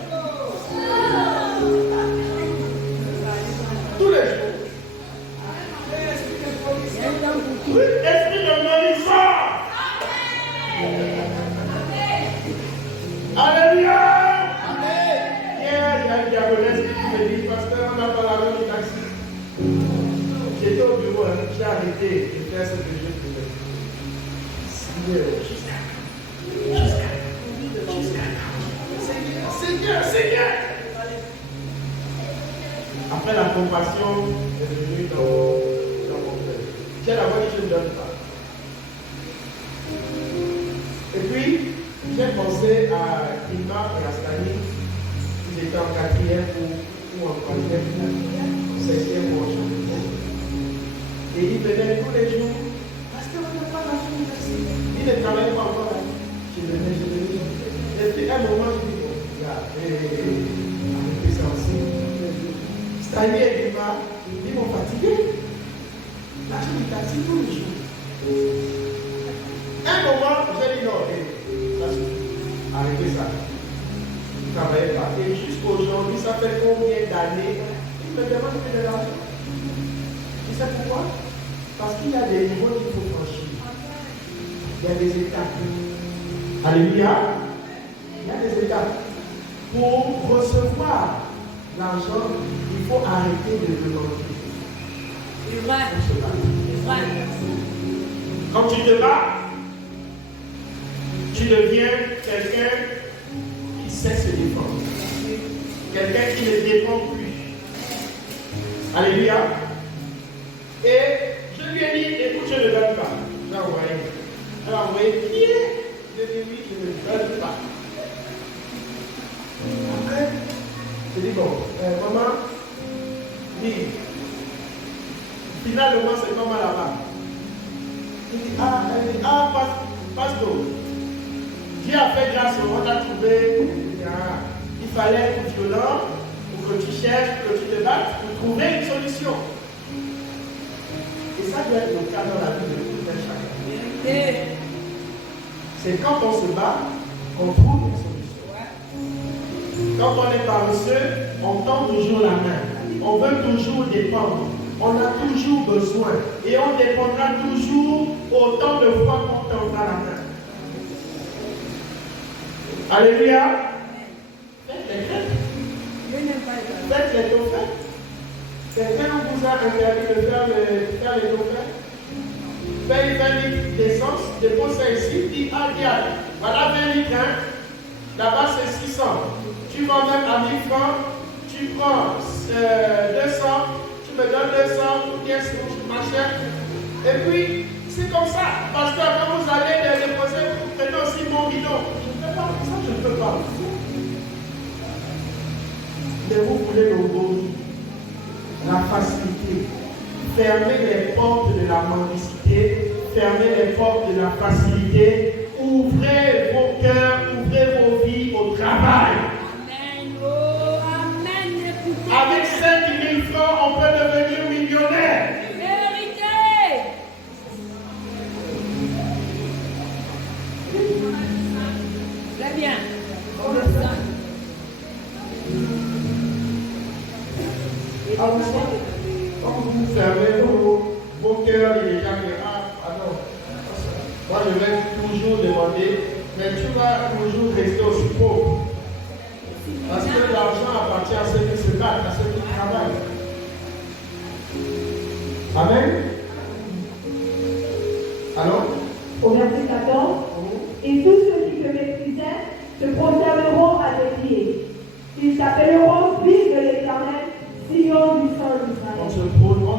Tous les jours. Oui, esprit de nourrissant. Alléluia. Hier, il y a une diagonesse qui me dit, pasteur, on n'a pas la même taxi. J'étais au bureau, j'ai arrêté de faire ce que je faisais. Seigneur. Après la compassion est venue dans mon cœur. J'ai d'abord dit je ne donne pas. Et puis, j'ai pensé à Ima et à Stani. Ils étaient en 4e ou en 3e ou 5e ou en 5e. Et ils venaient tous les jours. Parce qu'on n'a pas la fin de. Ils ne travaillaient pas encore. Je venais. Et puis à un moment, je dis, bon, regarde, arrêtez ça aussi. Stani et Ima, ils m'ont fatigué. Là, je me taxi tous les jours. Un moment, j'ai dit non, ça suffit. Arrêtez ça. Je ne travaillais pas. Et jusqu'aujourd'hui, ça fait combien d'années? Il me demande de l'argent. Tu sais pourquoi? Parce qu'il y a des niveaux qu'il faut franchir. Il y a des étapes. Alléluia. Il y a des étapes. Pour recevoir l'argent, il faut arrêter de demander. Quand tu te bats, tu deviens quelqu'un qui sait se défendre. Quelqu'un qui ne dépend plus. Alléluia. Et je lui ai dit, écoute, je ne donne pas. J'ai envoyé. Elle a envoyé pied. Je dis oui, je ne donne pas. Après, je dis bon, maman, oui. Finalement, c'est comment là-bas? Il dit, pasteur, Dieu a fait grâce, on a trouvé, il fallait être violent pour que tu cherches, pour que tu te battes, pour trouver une solution. Et ça doit être le cas dans la vie de tout un chacun. C'est quand on se bat qu'on trouve une solution. Quand on est paresseux, on tend toujours la main. On veut toujours dépendre. On a toujours besoin. Et on dépendra toujours autant de fois qu'on tendra la main. Alléluia. Faites les fêtes. Faites les fêtes. Quelqu'un vous a interdit de faire les fêtes. Paye 20 litres d'essence, dépose ça ici, dit diable. Voilà 20 litres, hein. Là-bas c'est 600. Tu vas même à 1000 francs, tu prends 200, tu me donnes 200 pour pièces pour ma chère. Et puis, c'est comme ça. Parce que quand vous allez les déposer, vous prenez aussi mon bidon. Je ne peux pas, ça je ne peux pas. Mais vous voulez le beau, la facilité. Fermez les portes de la mendicité, fermez les portes de la facilité, ouvrez vos cœurs, ouvrez vos vies au travail. Amen. Oh, amen. Avec 5 000 francs, on peut devenir millionnaire. Vérité. Très bien. Quand vous fermez vos cœurs, il est jamais non. Moi, je vais toujours demander, mais tu vas toujours rester aussi pauvre. Parce que l'argent appartient à ceux qui se battent, à ceux qui travaillent. Amen. Alors, Au verset 14, et tous ceux qui te méprisaient se prosterneront à tes pieds. Ils s'appelleront fils de l'Éternel, Sion du sang d'Israël.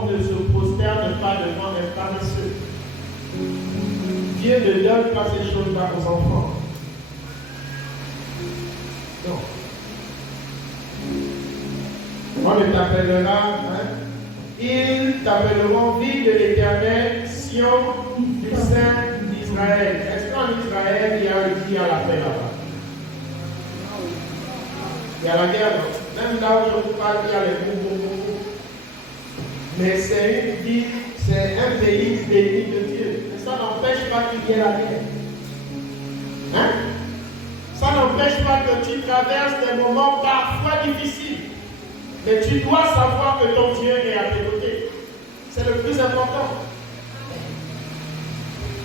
on ne se prosterne pas devant un paresseux. Dieu ne donne pas ces choses-là aux enfants. Non. On ne t'appellera, ils t'appelleront ville de l'Éternel, Sion du Saint d'Israël. Est-ce qu'en Israël, il y a la paix là-bas? Il y a la guerre, non? Même là où je vous parle, il y a les boum. Mais c'est une ville, c'est un pays béni de Dieu. Mais ça n'empêche pas qu'il y ait la guerre. Hein? Ça n'empêche pas que tu traverses des moments parfois difficiles. Mais tu dois savoir que ton Dieu est à tes côtés. C'est le plus important.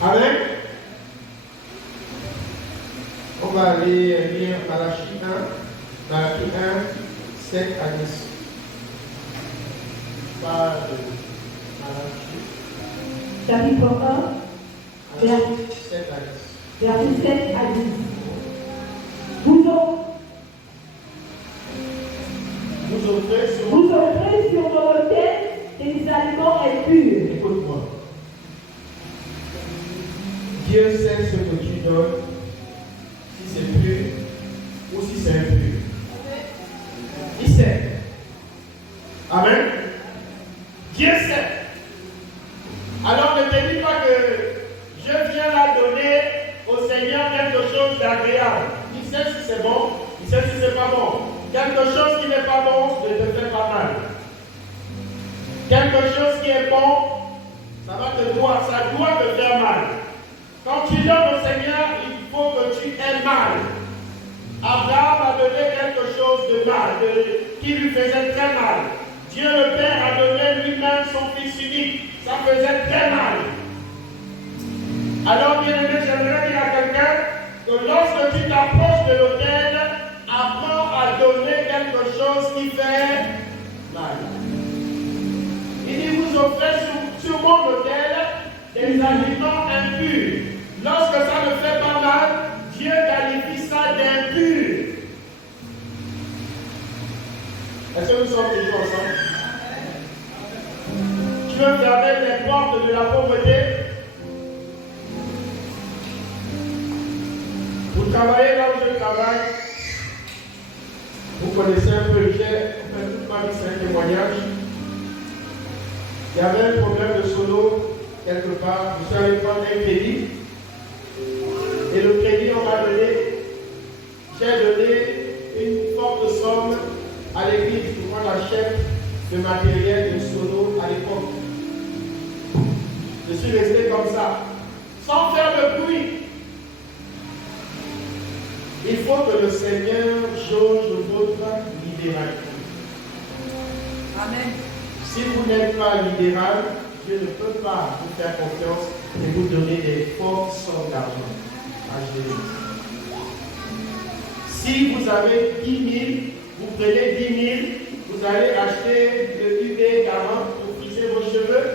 Amen. On va aller lire Malachie 1, 7 à 10. Pas de Malachie. Chapitre 1, verset 7 à 10. Verset 7 à 10. Vous offrez sur mon autel des aliments impurs. Écoute-moi. Dieu sait ce que tu donnes, si c'est pur ou si c'est impur. Il sait. Amen. Dieu sait. Alors ne te dis pas que je viens là donner au Seigneur quelque chose d'agréable. Il sait si c'est bon, il sait si c'est pas bon. Quelque chose qui n'est pas bon ne te fait pas mal. Quelque chose qui est bon, ça doit te faire mal. Quand tu donnes au Seigneur, il faut que tu aies mal. Abraham a donné quelque chose de mal, qui lui faisait très mal. Dieu le Père a donné lui-même son Fils unique. Ça faisait très mal. Alors, bien aimé, j'aimerais dire à quelqu'un que lorsque tu t'approches de l'autel, apprends à donner quelque chose qui fait mal. Il dit, vous offrez sur mon autel des aliments impurs. Lorsque ça ne fait pas mal, Dieu qualifie ça d'impur. Est-ce que nous sommes toujours ensemble? Tu veux fermer les portes de la pauvreté? Vous travaillez là où je travaille. Vous connaissez un peu, j'ai fait toute ma vie, c'est un témoignage. Il y avait un problème de solo quelque part. Je suis allé prendre un crédit. Et le crédit, on m'a donné. J'ai donné une forte somme à l'église pour qu'on achète le matériel de solo à l'époque. Je suis resté comme ça, sans faire de bruit. Il faut que le Seigneur jauge votre libéralité. Amen. Si vous n'êtes pas libéral, Dieu ne peut pas vous faire confiance et vous donner des fortes sommes d'argent à Jésus. Si vous avez 10 000, vous prenez 10 000, vous allez acheter le UB40 pour frisser vos cheveux.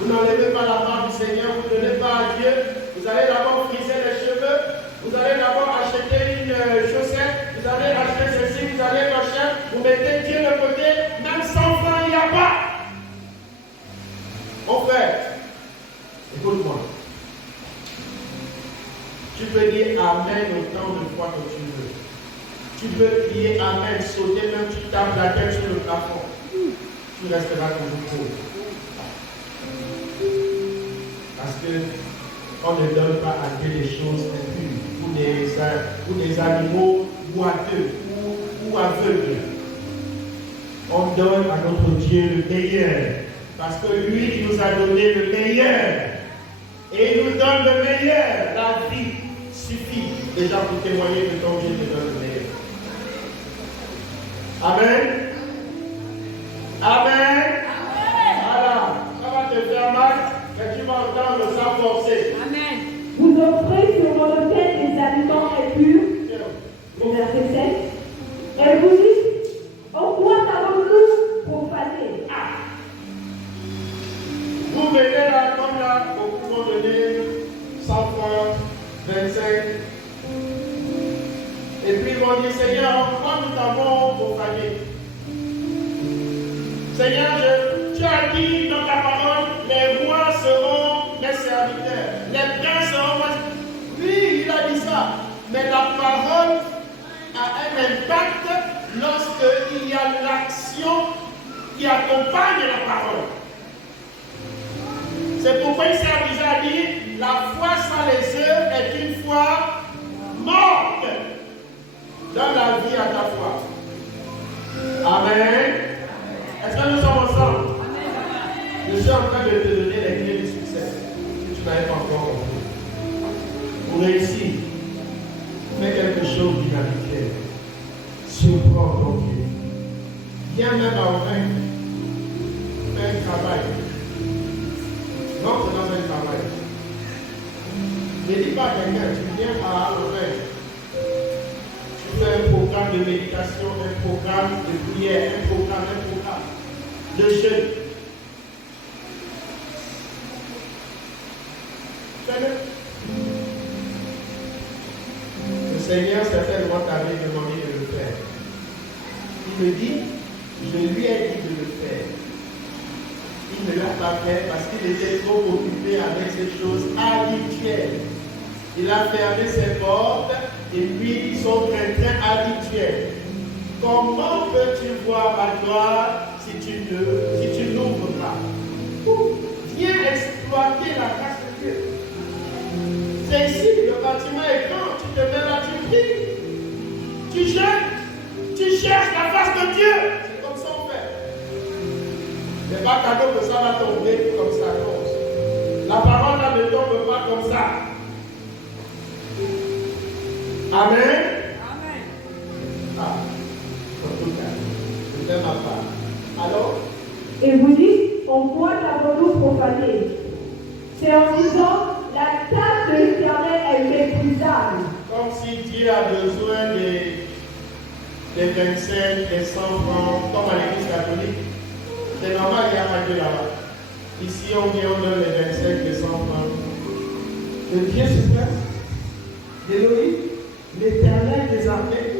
Vous n'enlevez pas la part du Seigneur, vous ne donnez pas à Dieu. Vous allez d'abord friser les cheveux, vous allez d'abord acheter une chaussette, vous allez acheter ceci, vous allez machin, vous mettez Dieu de côté, même 100 francs, il n'y a pas. En fait, écoute-moi. Tu peux dire Amen autant de fois que tu veux. Tu peux crier Amen, sauter, même tu tapes la tête sur le plafond. Tu resteras toujours pauvre. Parce qu'on ne donne pas à Dieu des choses impures, ou des animaux boiteux, ou aveugles. On donne à notre Dieu le meilleur. Parce que lui, il nous a donné le meilleur. Et il nous donne le meilleur. La vie suffit déjà pour témoigner que ton Dieu te donne le meilleur. Amen. Amen. Voilà. Ça va te faire mal, mais tu vas entendre ça forcer. Amen. Vous offrez sur l'autel des aliments impurs, au verset 7, et vous dites, en quoi avons-nous profané? Vous venez là, comme là, au couvent donner 100 francs, 25. Et puis ils vont dire, Seigneur, en quoi nous t'avons profané? Seigneur, tu as dit dans ta parole, les rois seront mes serviteurs, les princes seront mes... Oui, il a dit ça. Mais la parole a un impact lorsqu'il y a l'action qui accompagne la parole. C'est pourquoi il s'est déjà dit, la foi sans les œuvres est une foi morte. Donne la vie à ta foi. Amen. Est-ce que nous sommes ensemble? Je suis en train de te donner les clés du succès que tu n'avais pas encore compris. Pour réussir, fais quelque chose d'inhabituel. Surprends ton Dieu. Viens même à Oreille. Fais un travail. Rentre dans un travail. Ne dis pas à quelqu'un, tu viens à Oreille. Tu fais un programme de méditation, un programme de prière, un programme de jeûne. Fais-le. Le Seigneur certainement t'avait demandé de le faire. Il me dit, je lui ai dit de le faire. Il ne l'a pas fait parce qu'il était trop occupé avec ces choses habituelles. Il a fermé ses portes et puis son train habituel. Comment peux-tu voir ma gloire si tu n'ouvres pas? Viens exploiter la grâce de Dieu. C'est ici, le bâtiment est grand, tu te mets là, tu pries. Tu jeûnes, tu cherches la face de Dieu. C'est comme ça on fait. C'est pas cadeau que ça va tomber comme ça. Non. La parole là ne tombe pas comme ça. Amen. Amen. Ah, en tout cas, je fais ma part. Alors, Et vous dites, en quoi avons-nous profané? C'est en disant, la table de l'Éternel est méprisable. comme si Dieu a besoin des 25, des 100 francs, comme à l'église catholique, c'est normal qu'il n'y a pas Dieu là-bas. Ici, on vient, on donne les 25, les 100 francs. Le Dieu suprême, l'Élohim, l'Éternel des armées,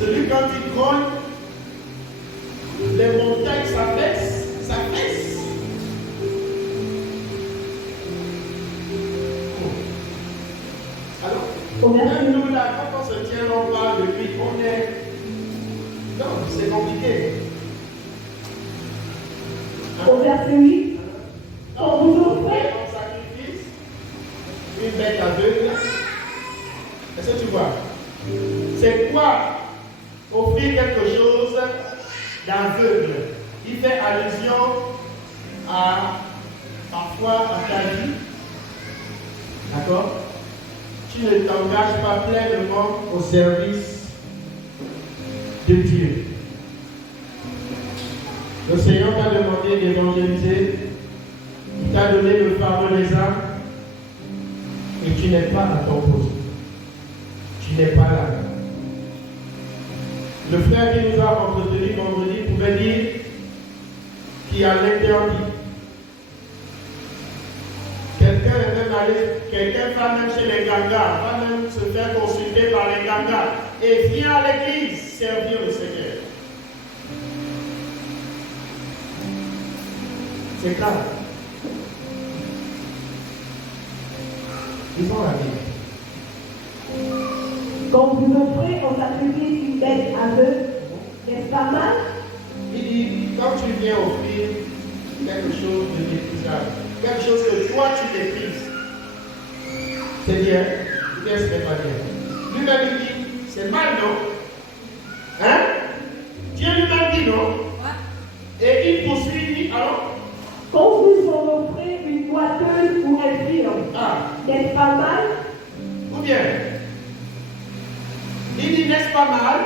celui quand il grogne, les montagnes s'abaissent, Au verset Même nous là, quand on se tient, on parle de lui, on est. Non, c'est compliqué. Au verset 8, on vous offrait en sacrifice une bête aveugle. Est-ce que tu vois? C'est quoi offrir quelque chose d'aveugle? Il fait allusion à parfois à ta vie. D'accord? Tu ne t'engages pas pleinement au service de Dieu. Le Seigneur t'a demandé d'évangéliser, il t'a donné le fardeau des âmes, et tu n'es pas à ton poste. Tu n'es pas là. Le frère qui nous a entretenu vendredi pouvait dire qu'il y a l'interdit. Quelqu'un va même chez les gangas, va même se faire consulter par les gangas et vient à l'église servir le Seigneur. C'est grave. Ils ont la vie. quand vous offrez en sacrifice une bête aveugle, n'est-ce pas mal? Il dit, quand tu viens offrir quelque chose de méprisable, quelque chose que toi tu méprises, c'est bien, ou bien ce n'est pas bien. Lui-même il dit, c'est mal, non? Hein? Dieu lui-même dit non. Et il poursuit, il dit, alors? Quand vous en offrez une boiteuse ou un firme, n'est-ce pas mal? Ou bien, il dit, n'est-ce pas mal?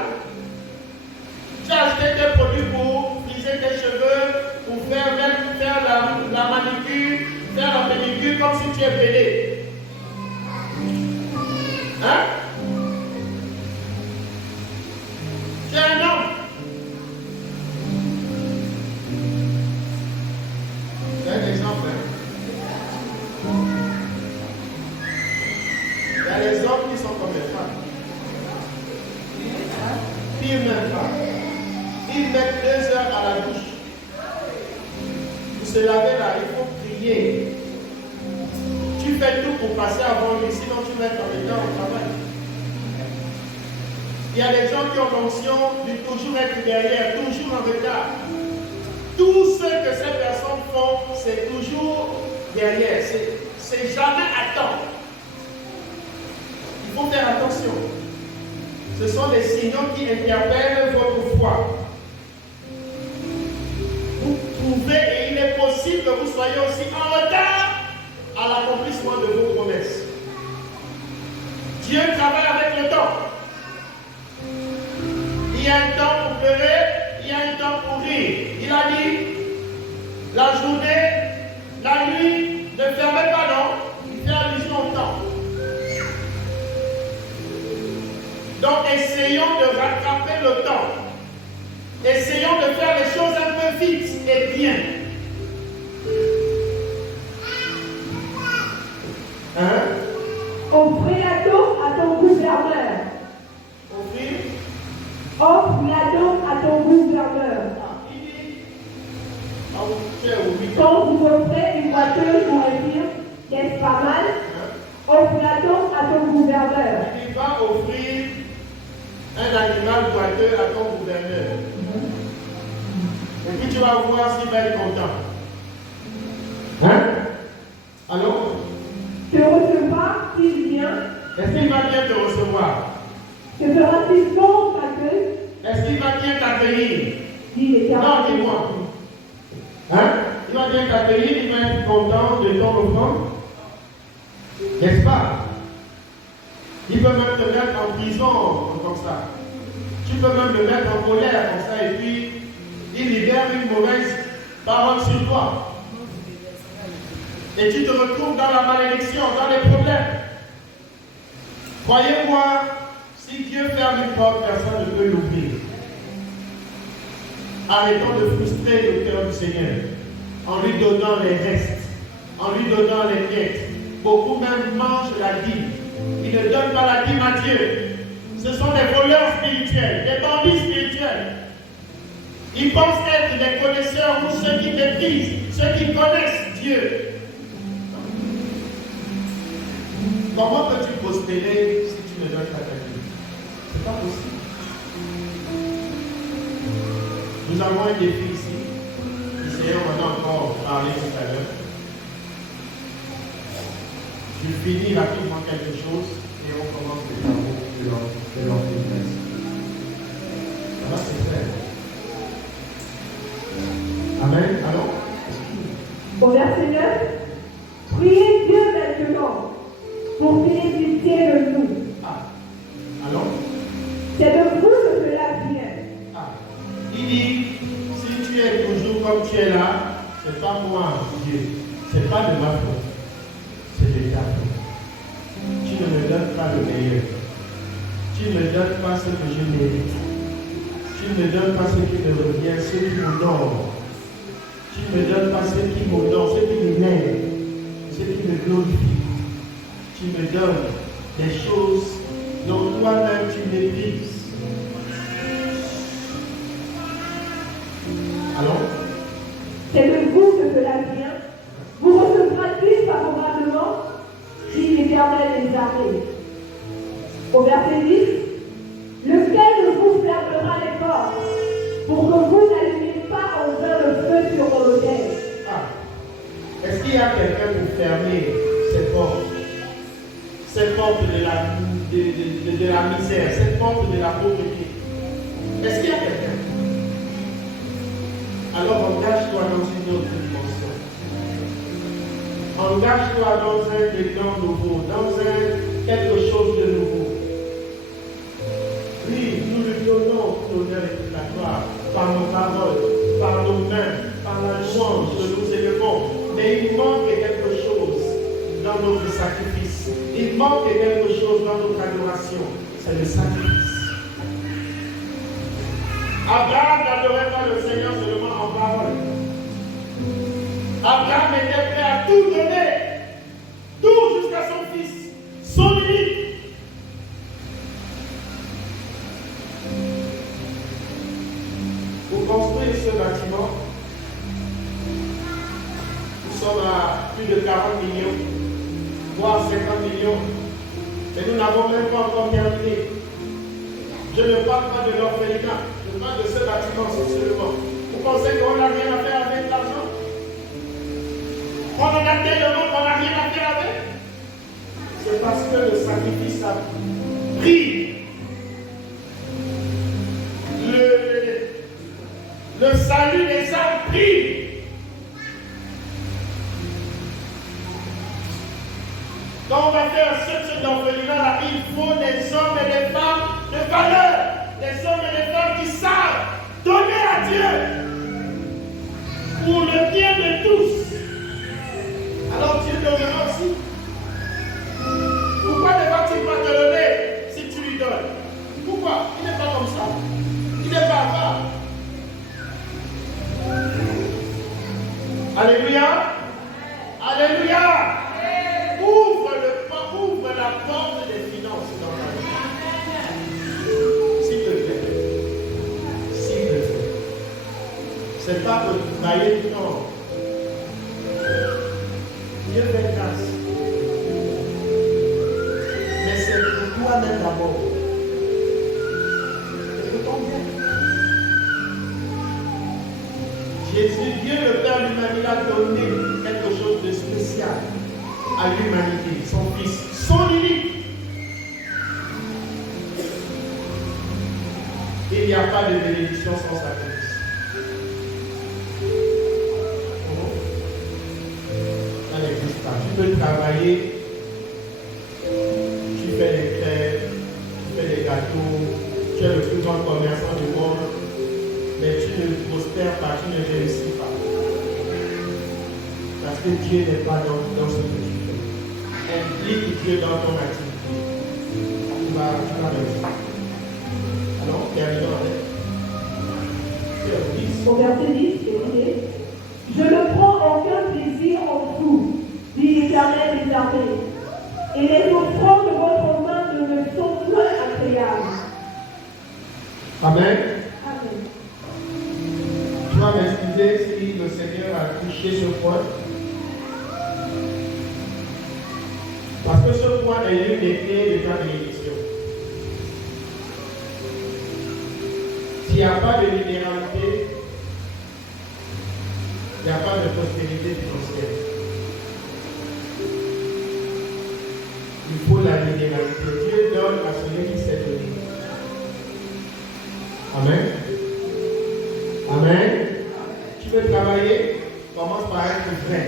Tu as acheté des produits pour friser tes cheveux, pour faire la manicure, faire la pédicure comme si tu es pédé. Hein? Tu es un homme. C'est un exemple. Il y a les hommes qui sont comme les femmes. Pire même pas. Ils mettent 2 heures à la douche. Pour se laver là, il faut prier. Tu fais tout pour passer avant lui, sinon tu vas être en retard au travail. Il y a des gens qui ont l'onction de toujours être derrière, toujours en retard. Tout ce que ces personnes font, c'est toujours derrière. C'est jamais à temps. Il faut faire attention. Ce sont des signaux qui interpellent votre foi. Vous pouvez, et il est possible que vous soyez aussi en retard à l'accomplissement de vos promesses. Dieu travaille avec le temps. Il y a un temps pour pleurer, il y a un temps pour rire. Il a dit, la journée, la nuit, ne fermez pas non, il fait allusion au temps. Donc essayons de rattraper le temps. Essayons de faire les choses un peu vite et bien. Hein? Offrez la dot à ton gouverneur. Offrir? Offre la dot à ton gouverneur. Quand vous offrez une voiture ou un firme, n'est-ce pas mal? Offre la dot à ton gouverneur. Il va offrir un animal boiteux à ton gouverneur. Et puis tu vas voir s'il va être content. Hein? Alors? Te recevoir s'il vient. Est-ce qu'il va bien te recevoir? Te fera-t-il bon t'accueil? Est-ce qu'il va bien t'accueillir? Dit l'Éternel. Non, dis-moi. Hein? Il va bien t'accueillir, il va être content de ton offrande. N'est-ce pas? Il peut même te mettre en prison comme ça. Tu peux même le mettre en colère comme ça et puis il libère une mauvaise parole sur toi. Et tu te retrouves dans la malédiction, dans les problèmes. Croyez-moi, si Dieu ferme une porte, personne ne peut l'ouvrir. Arrêtons de frustrer le cœur du Seigneur en lui donnant les restes, en lui donnant les miettes. Beaucoup même mangent la dîme. Ils ne donnent pas la dîme à Dieu. Ce sont des voleurs spirituels, des bandits spirituels. Ils pensent être des connaisseurs ou ceux qui maîtrisent, ceux qui connaissent Dieu. Comment peux-tu prospérer si ne donnes pas ta vie. C'est pas possible. Nous avons un défi ici. Essayons maintenant encore de parler tout à l'heure. Je finis rapidement quelque chose et on commence les travaux de l'organisation. Ça va, c'est fait. Amen. Alors, Au verset 9, priez Dieu maintenant pour qu'il ait pitié de nous. alors, C'est de vous que cela vient. il dit, si tu es toujours comme tu es là, c'est pas moi, Dieu. C'est pas de ma faute. C'est de ta faute. Tu ne me donnes pas le meilleur. Tu ne me donnes pas ce que je mérite. Tu ne me donnes pas ce qui me revient, ce qui m'honore. Tu ne me donnes pas ce qui m'honore, ce qui m'élève, ce qui me glorifie. Tu me donnes des choses dont toi-même tu méprises. Alors, C'est de vous que cela vient. Vous recevrez favorablement, dit l'Éternel des armées. Au verset 10, lequel de vous fermera les portes pour que vous n'allumiez pas en vain le feu sur vos autel. Est-ce qu'il y a quelqu'un pour fermer ces portes? Cette porte de la misère, cette porte de la pauvreté. Est-ce qu'il y a quelqu'un? Alors engage-toi dans une autre dimension. Engage-toi dans un élan nouveau, dans quelque chose de nouveau. Oui, nous lui donnons l'honneur et toute la gloire par nos paroles, par nos mains, par la louange, nous élevons. Mais il manque quelque chose dans notre sacrifice. Il manque quelque chose dans notre adoration. C'est le sacrifice. Abraham n'adorait pas le Seigneur seulement en parole. Abraham était prêt à tout donner. Tout jusqu'à son fils. Son unique. Pour construire ce bâtiment, nous sommes à plus de 40 millions, voire 50 millions. Mais nous n'avons même pas encore terminé. Je ne parle pas de l'orphelinat, je parle de ce bâtiment seulement. Vous pensez qu'on n'a rien à faire avec l'argent? On en a tellement qu'on n'a rien à faire avec? C'est parce que le sacrifice a pris. Le salut des âmes pris. Quand on va faire ce type d'orphelinat, il faut des hommes et des femmes de valeur, des hommes et des femmes qui savent donner à Dieu pour le bien de tous. Alors Dieu donnera aussi. Pourquoi ne va-t-il pas te donner si tu lui donnes? Pourquoi? Il n'est pas comme ça. Il n'est pas avare. Alléluia. Alléluia. Ouvre la porte des finances dans ta vie. S'il te plaît. S'il te plaît. C'est pas pour bailler, non. Dieu fait grâce. Mais c'est pour toi-même d'abord. C'est pour ton bien. Jésus, Dieu le Père lui-même, il a donné quelque chose de spécial à l'humanité, son Fils, son unique. Il n'y a pas de bénédiction sans sacrifice. Ça n'existe pas. Tu peux travailler, tu fais les crêpes, tu fais les gâteaux, tu es le plus grand commerçant du monde, mais tu ne prospères pas, tu ne réussis pas. Parce que Dieu n'est pas dans ce que tu fais. Implique Dieu dans ton activité. Tu vas réussir. Alors, terminons avec. Au verset 10, écoutez. Je ne prends aucun plaisir en vous, dit l'Éternel des armées. Et les offrandes de votre main ne me sont point agréables. Amen. Amen. Tu vas m'excuser si le Seigneur a touché ce point. Parce que ce point est l'une des clés de ta bénédiction. n'y a pas de libéralité, il n'y a pas de prospérité financière. Il faut la libéralité. Dieu donne à celui qui s'est donné. Amen. Amen. Tu veux travailler, commence par être vrai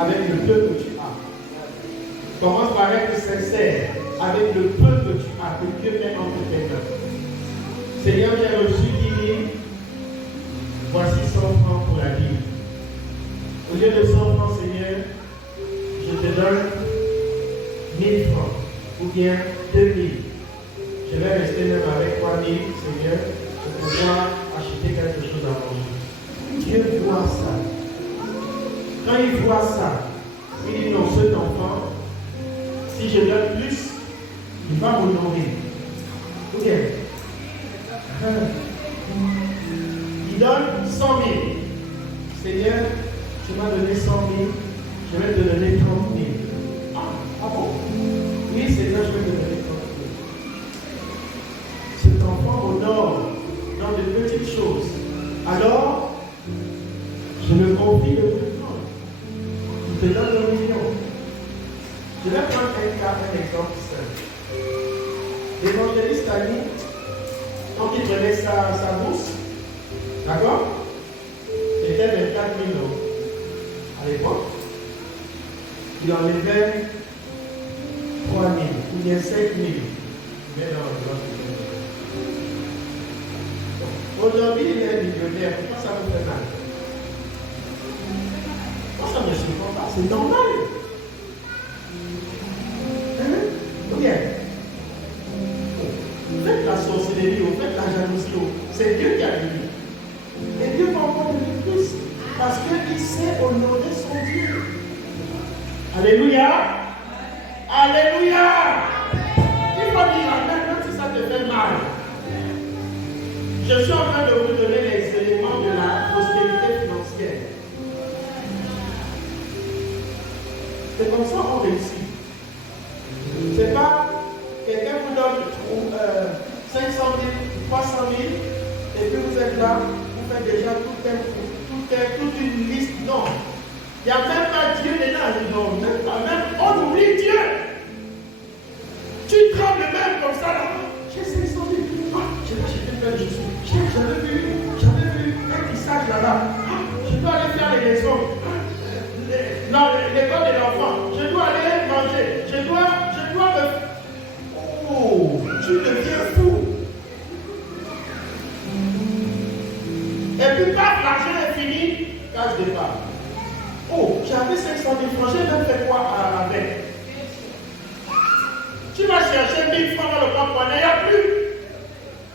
avec le peu que tu as. Commence par être sincère avec le peu que tu as, que Dieu met entre tes mains. Seigneur, j'ai reçu 10 000. Voici 100 francs pour la vie. Au lieu de 100 francs, Seigneur, je te donne 1000 francs ou bien 2000. Je vais rester même avec 3000, Seigneur, pour pouvoir acheter quelque chose à manger. Dieu voit ça. Quand il voit ça, il dit non, cet enfant, si je donne plus, il va m'honorer. Ou bien, il donne 100 000. Seigneur, tu m'as donné 100 000, je vais te donner 30 000. Ah bon? Oui, Seigneur, je vais te donner 30 000. Cet enfant honore dans de petites choses. Alors, je le confie de plus grand. Il te donne 1 million. Je vais prendre un exemple simple. L'évangéliste a dit, quand il prenait sa bourse, d'accord? C'était 24 000 euros. À l'époque, il enlevait 3 000 ou bien 5 000. Mais non, aujourd'hui, il est millionnaire. Pourquoi ça vous fait mal? Moi, ça ne me surprend pas. C'est normal. Hein? Bien. Vous faites la sorcellerie, vous faites la jalousie. C'est Dieu qui a donné. Et Dieu va encore donner plus. Parce qu'il sait honorer son Dieu. Alléluia. Alléluia. Il faut dire amen, même si ça te fait mal. Je suis en train de vous donner les éléments de la prospérité financière. C'est comme ça qu'on réussit. C'est pas quelqu'un vous donne 500 000, 300 000, et puis vous êtes là, vous faites déjà toute une liste. Non. Il n'y a même pas Dieu dedans. Non, même pas. Même on oublie Dieu. Tu trembles même comme ça là. J'ai 500 000. J'ai acheté plein de choses. J'avais vu un tissage là-bas. Je dois aller faire les leçons. L'école de l'enfant. Je dois aller manger. Je dois me. Oh, tu deviens fou. Et puis, quand l'argent est fini, casse départ. Oh, j'avais 500 000 francs, j'ai même fait quoi avec? Tu vas chercher 1000 francs dans le porte-monnaie, il n'y a plus.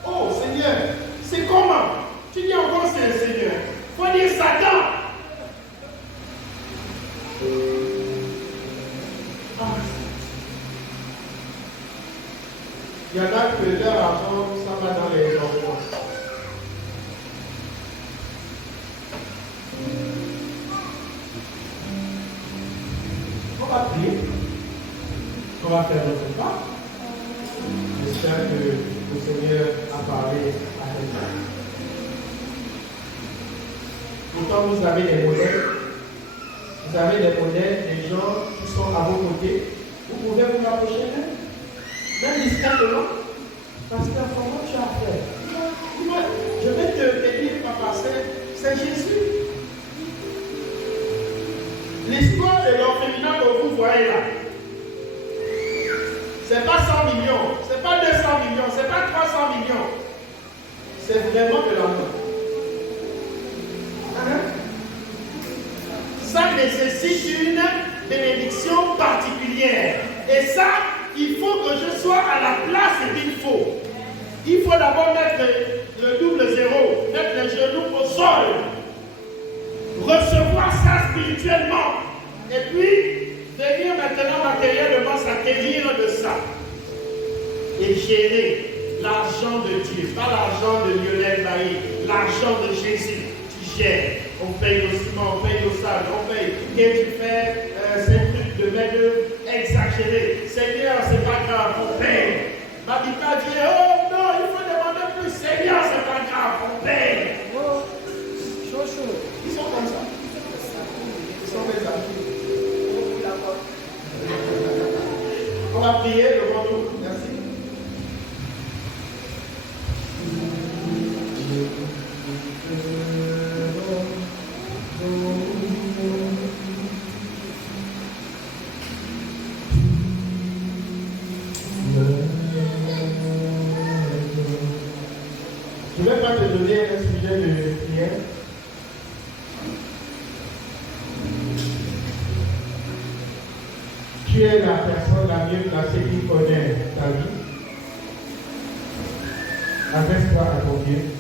Oh, Seigneur, c'est comment? Tu dis encore c'est un Seigneur. Il faut dire Satan. Il y en a que leur argent, ça va dans les enfants. On va prier. On va faire notre part. J'espère que le Seigneur a parlé à quelqu'un. Pourtant, vous avez des modèles. Vous avez des modèles, des gens qui sont à vos côtés. Vous pouvez vous rapprocher d'eux. Même discrètement. Parce que comment tu as fait? Je vais te dire, papa, c'est Jésus. L'histoire de l'orphelinat que vous voyez là, c'est pas 100 millions, c'est pas 200 millions, c'est pas 300 millions. C'est vraiment de l'amour. Ça nécessite une bénédiction particulière. Et ça, il faut que je sois à la place qu'il faut. Il faut d'abord mettre le double zéro, mettre les genoux au sol. Recevoir ça spirituellement. Et puis, venir maintenant matériellement s'acquérir de ça. Et gérer l'argent de Dieu. Pas l'argent de Lionel Bailly, l'argent de Jésus. Tu gères. On paye au ciment, on paye au sable, on paye. Et tu fais ces trucs de main-d'œuvre exagérés. Seigneur, c'est pas grave, on paye. Babika dit, oh non, il faut demander plus. Seigneur, c'est pas grave. On va prier devant nous. Merci. Je ne vais pas te donner un sujet de prière. Tu es la personne la mieux placée qui connaît ta vie. Adresse-toi à ton Dieu.